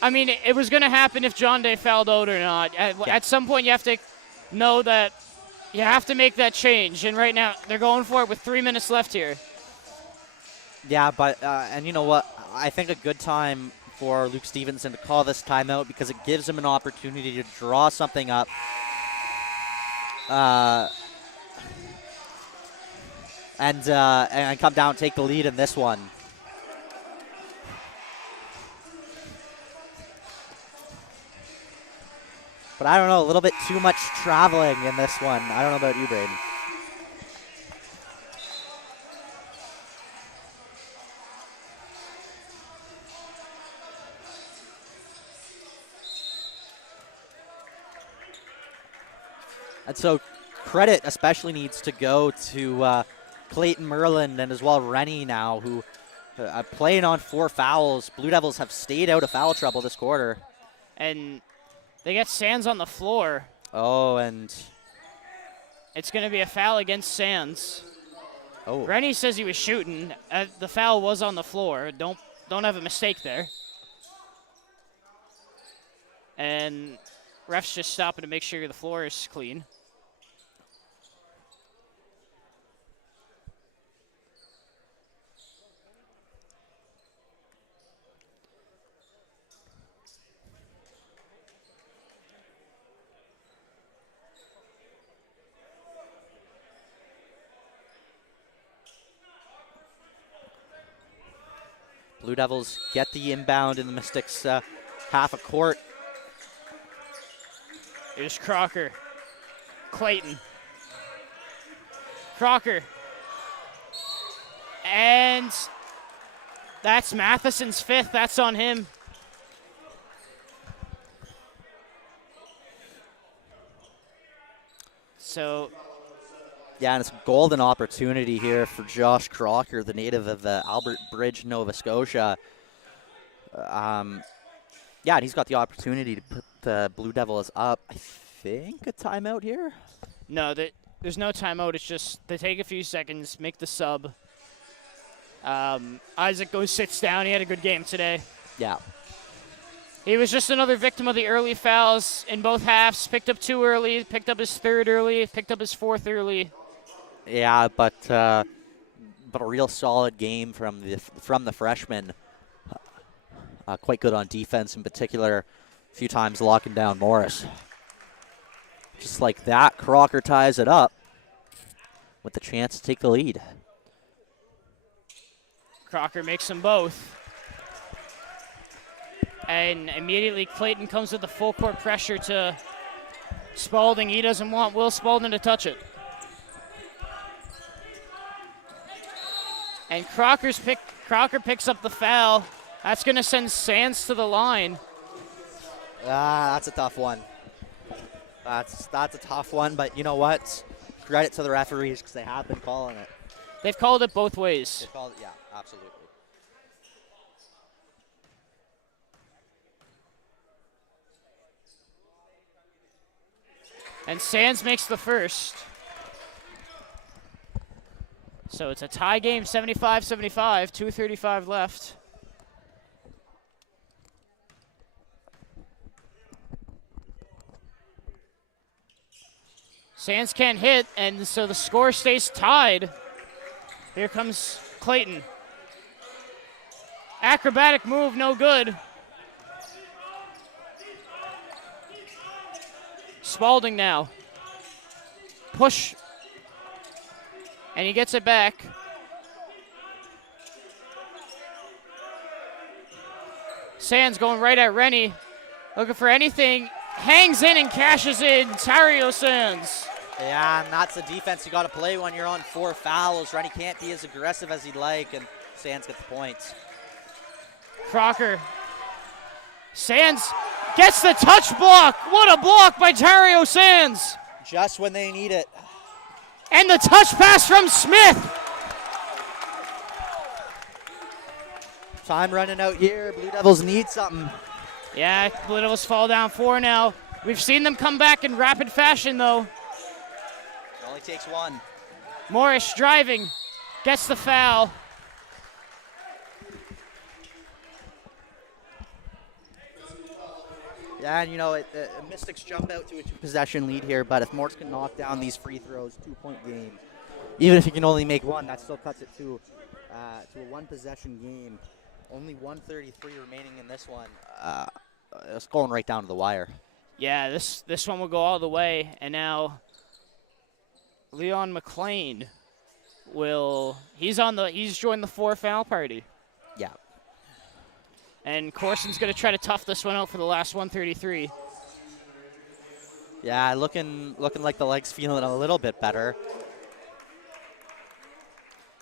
I mean, it was going to happen if John Day fouled out or not. At some point, you have to know that you have to make that change. And right now, they're going for it with 3 minutes left here. Yeah, but and you know what? I think a good time for Luke Stevenson to call this timeout because it gives him an opportunity to draw something up. And come down and take the lead in this one. But I don't know, a little bit too much traveling in this one. I don't know about you, Braden. And so credit especially needs to go to Clayton Merlin and as well Rennie now, who playing on 4 fouls. Blue Devils have stayed out of foul trouble this quarter. And they get Sands on the floor. Oh, and it's going to be a foul against Sands. Oh. Rennie says he was shooting. The foul was on the floor. Don't have a mistake there. And ref's just stopping to make sure the floor is clean. Blue Devils get the inbound in the Mystics half a court. Here's Crocker. Clayton. Crocker. And that's Matheson's 5th. That's on him. So yeah, and it's a golden opportunity here for Josh Crocker, the native of Albert Bridge, Nova Scotia. Yeah, and he's got the opportunity to put the Blue Devils up. I think a timeout here? No, there's no timeout. It's just they take a few seconds, make the sub. Isaac sits down. He had a good game today. Yeah. He was just another victim of the early fouls in both halves. Picked up 2 early, picked up his 3rd early, picked up his 4th early. Yeah, but a real solid game from the freshman. Quite good on defense in particular. A few times locking down Morris. Just like that, Crocker ties it up with the chance to take the lead. Crocker makes them both. And immediately Clayton comes with the full court pressure to Spalding. He doesn't want Will Spalding to touch it. And Crocker picks up the foul. That's going to send Sands to the line. That's a tough one. That's a tough one, but you know what? Credit to the referees because they have been calling it. They've called it both ways. They've called it, yeah, absolutely. And Sands makes the first. So it's a tie game, 75-75, 2:35 left. Sands can't hit, and so the score stays tied. Here comes Clayton. Acrobatic move, no good. Spalding now. Push. And he gets it back. Sands going right at Rennie. Looking for anything. Hangs in and cashes in. Tario Sands. Yeah, and that's the defense you got to play when you're on 4 fouls. Rennie can't be as aggressive as he'd like, and Sands gets the points. Crocker. Sands gets the touch block. What a block by Tario Sands. Just when they need it. And the touch pass from Smith. Time running out here. Blue Devils need something. Yeah, Blue Devils fall down 4 now. We've seen them come back in rapid fashion, though. It only takes 1. Morris driving. Gets the foul. Yeah, and you know, the Mystics jump out to a 2-possession lead here, but if Morris can knock down these free throws, 2-point game. Even if he can only make 1, that still cuts it to a 1-possession game. Only 1:33 remaining in this one. It's going right down to the wire. Yeah, this one will go all the way, and now Leon McLean he's joined the 4 foul party. Yeah. And Corson's going to try to tough this one out for the last 133. Yeah, looking like the leg's feeling a little bit better.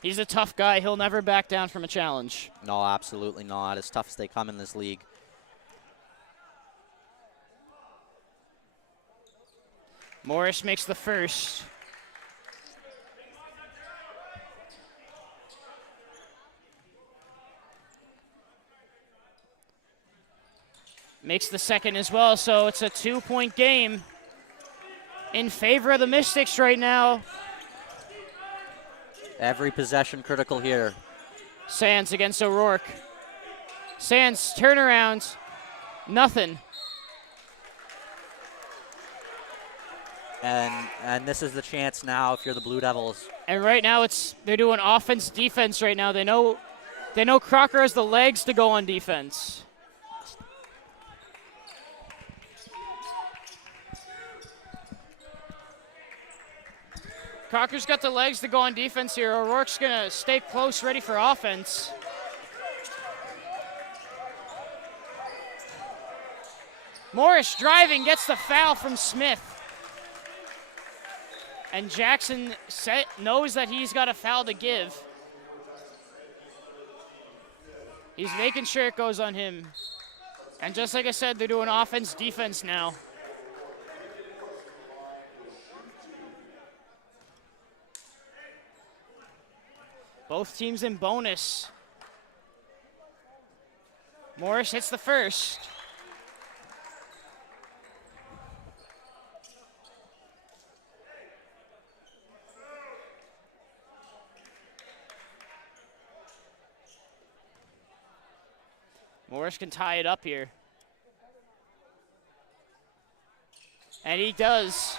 He's a tough guy. He'll never back down from a challenge. No, absolutely not. As tough as they come in this league. Morris makes the first. Makes the second as well, so it's a 2-point game in favor of the Mystics right now. Every possession critical here. Sands against O'Rourke. Sands turnaround. Nothing. And this is the chance now if you're the Blue Devils. And right now they're doing offense defense right now. They know Crocker has the legs to go on defense. Crocker's got the legs to go on defense here. O'Rourke's going to stay close, ready for offense. Morris driving, gets the foul from Smith. And Jackson knows that he's got a foul to give. He's making sure it goes on him. And just like I said, they're doing offense defense now. Both teams in bonus. Morris hits the first. Morris can tie it up here. And he does.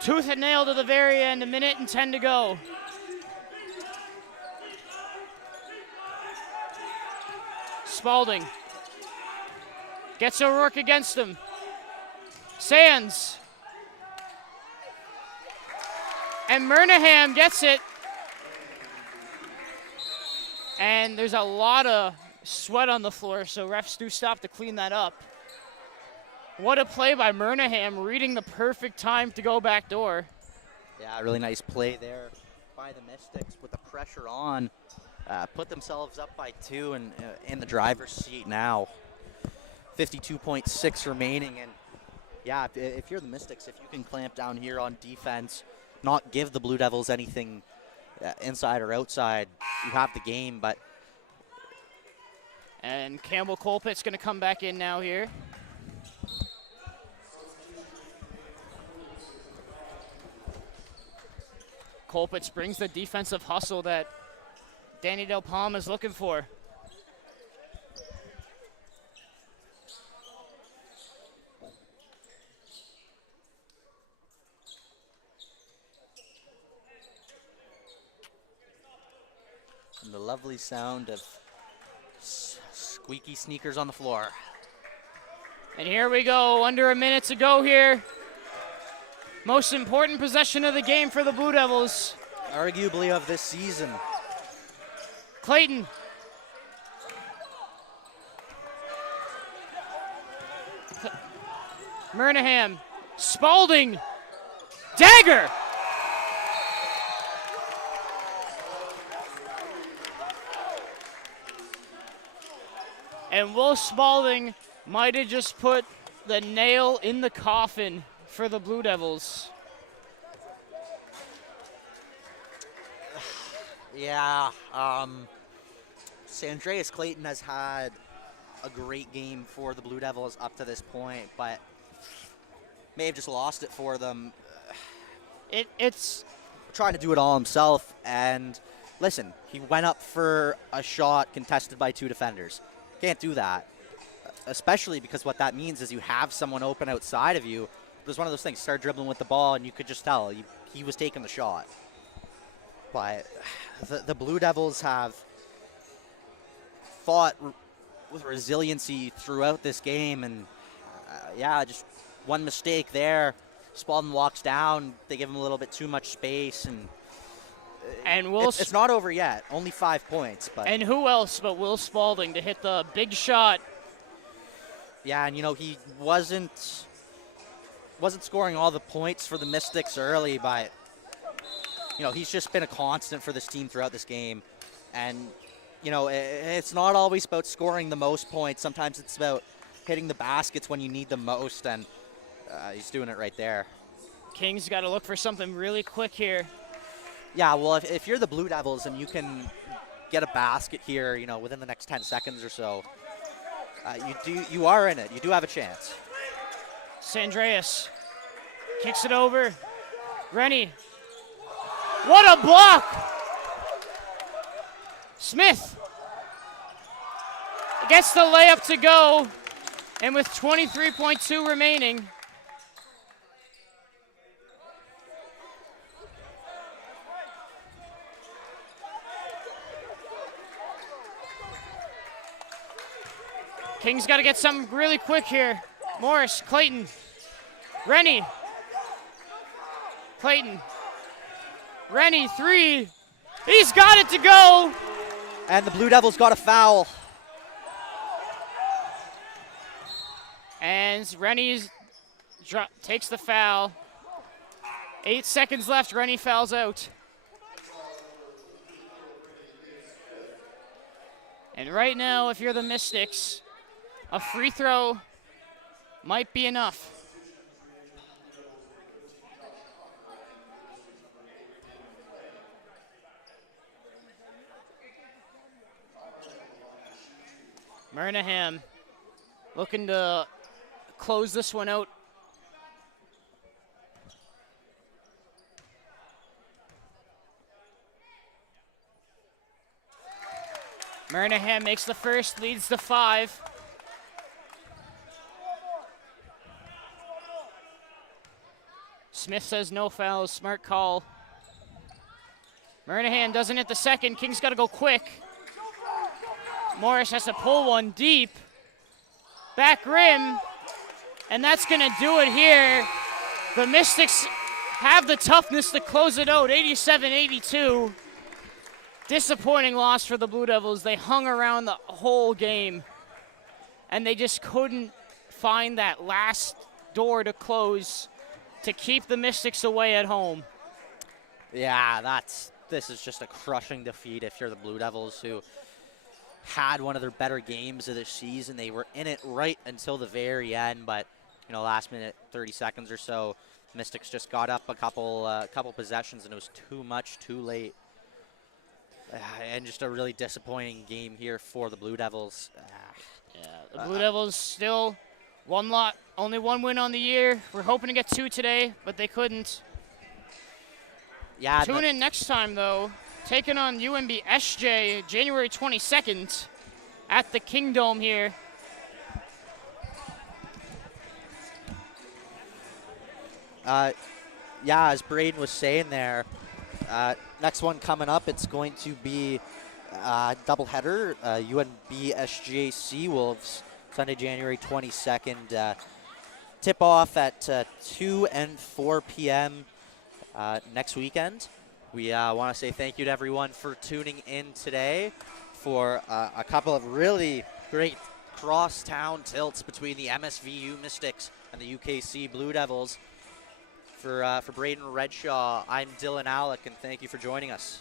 Tooth and nail to the very end, 1:10 to go. Spalding gets O'Rourke against him. Sands. And Murnaham gets it. And there's a lot of sweat on the floor, so refs do stop to clean that up. What a play by Murnaham, reading the perfect time to go back door. Yeah, really nice play there by the Mystics with the pressure on. Put themselves up by 2 and in the driver's seat now. 52.6 remaining, and yeah, if you're the Mystics, if you can clamp down here on defense, not give the Blue Devils anything inside or outside, you have the game. But and Campbell Colpitt's going to come back in now here. Colpitts brings the defensive hustle that Danny Del Palma is looking for. And the lovely sound of squeaky sneakers on the floor. And here we go, under a minute to go here. Most important possession of the game for the Blue Devils. Arguably of this season. Clayton. Murnaghan. Spalding. Dagger. And Will Spalding might have just put the nail in the coffin for the Blue Devils. Yeah, Sandreas Clayton has had a great game for the Blue Devils up to this point, but may have just lost it for them. It's trying to do it all himself, and listen, he went up for a shot contested by 2 defenders. Can't do that, especially because what that means is you have someone open outside of you. It was one of those things, start dribbling with the ball, and you could just tell he was taking the shot. But the Blue Devils have fought with resiliency throughout this game, and yeah, just one mistake there. Spalding walks down, they give him a little bit too much space, and it's not over yet. Only 5 points. But and who else but Will Spalding to hit the big shot? Yeah, and he wasn't scoring all the points for the Mystics early, but he's just been a constant for this team throughout this game. And it's not always about scoring the most points. Sometimes it's about hitting the baskets when you need them most, and he's doing it right there. Kings got to look for something really quick here. Yeah, well, if you're the Blue Devils and you can get a basket here, within the next 10 seconds or so, you are in it. You do have a chance. Sandreas kicks it over. Rennie. What a block! Smith gets the layup to go, and with 23.2 remaining, Kings got to get something really quick here. Morris, Clayton, Rennie, Clayton, Rennie, 3. He's got it to go. And the Blue Devils got a foul. And Rennie takes the foul. 8 seconds left. Rennie fouls out. And right now, if you're the Mystics, a free throw might be enough. Murnaghan looking to close this one out. Murnaghan makes the first, leads the 5. Smith says no fouls, smart call. Murnaghan doesn't hit the second. Kings got to go quick. Morris has to pull one deep. Back rim. And that's going to do it here. The Mystics have the toughness to close it out, 87-82. Disappointing loss for the Blue Devils. They hung around the whole game, and they just couldn't find that last door to close to keep the Mystics away at home. Yeah, this is just a crushing defeat if you're the Blue Devils, who had one of their better games of the season. They were in it right until the very end, but last minute, 30 seconds or so, Mystics just got up a couple possessions, and it was too much, too late. And just a really disappointing game here for the Blue Devils. Yeah, the Blue Devils still only one win on the year. We're hoping to get 2 today, but they couldn't. Yeah. Tune in next time, though. Taking on UMB SJ January 22nd at the Kingdome here. Yeah, as Braden was saying there, next one coming up, it's going to be a doubleheader. UNB SJ Seawolves Sunday, January 22nd. Tip off at 2 and 4 p.m. Next weekend. We want to say thank you to everyone for tuning in today for a couple of really great cross-town tilts between the MSVU Mystics and the UKC Blue Devils. For Braden Redshaw, I'm Dylan Alec, and thank you for joining us.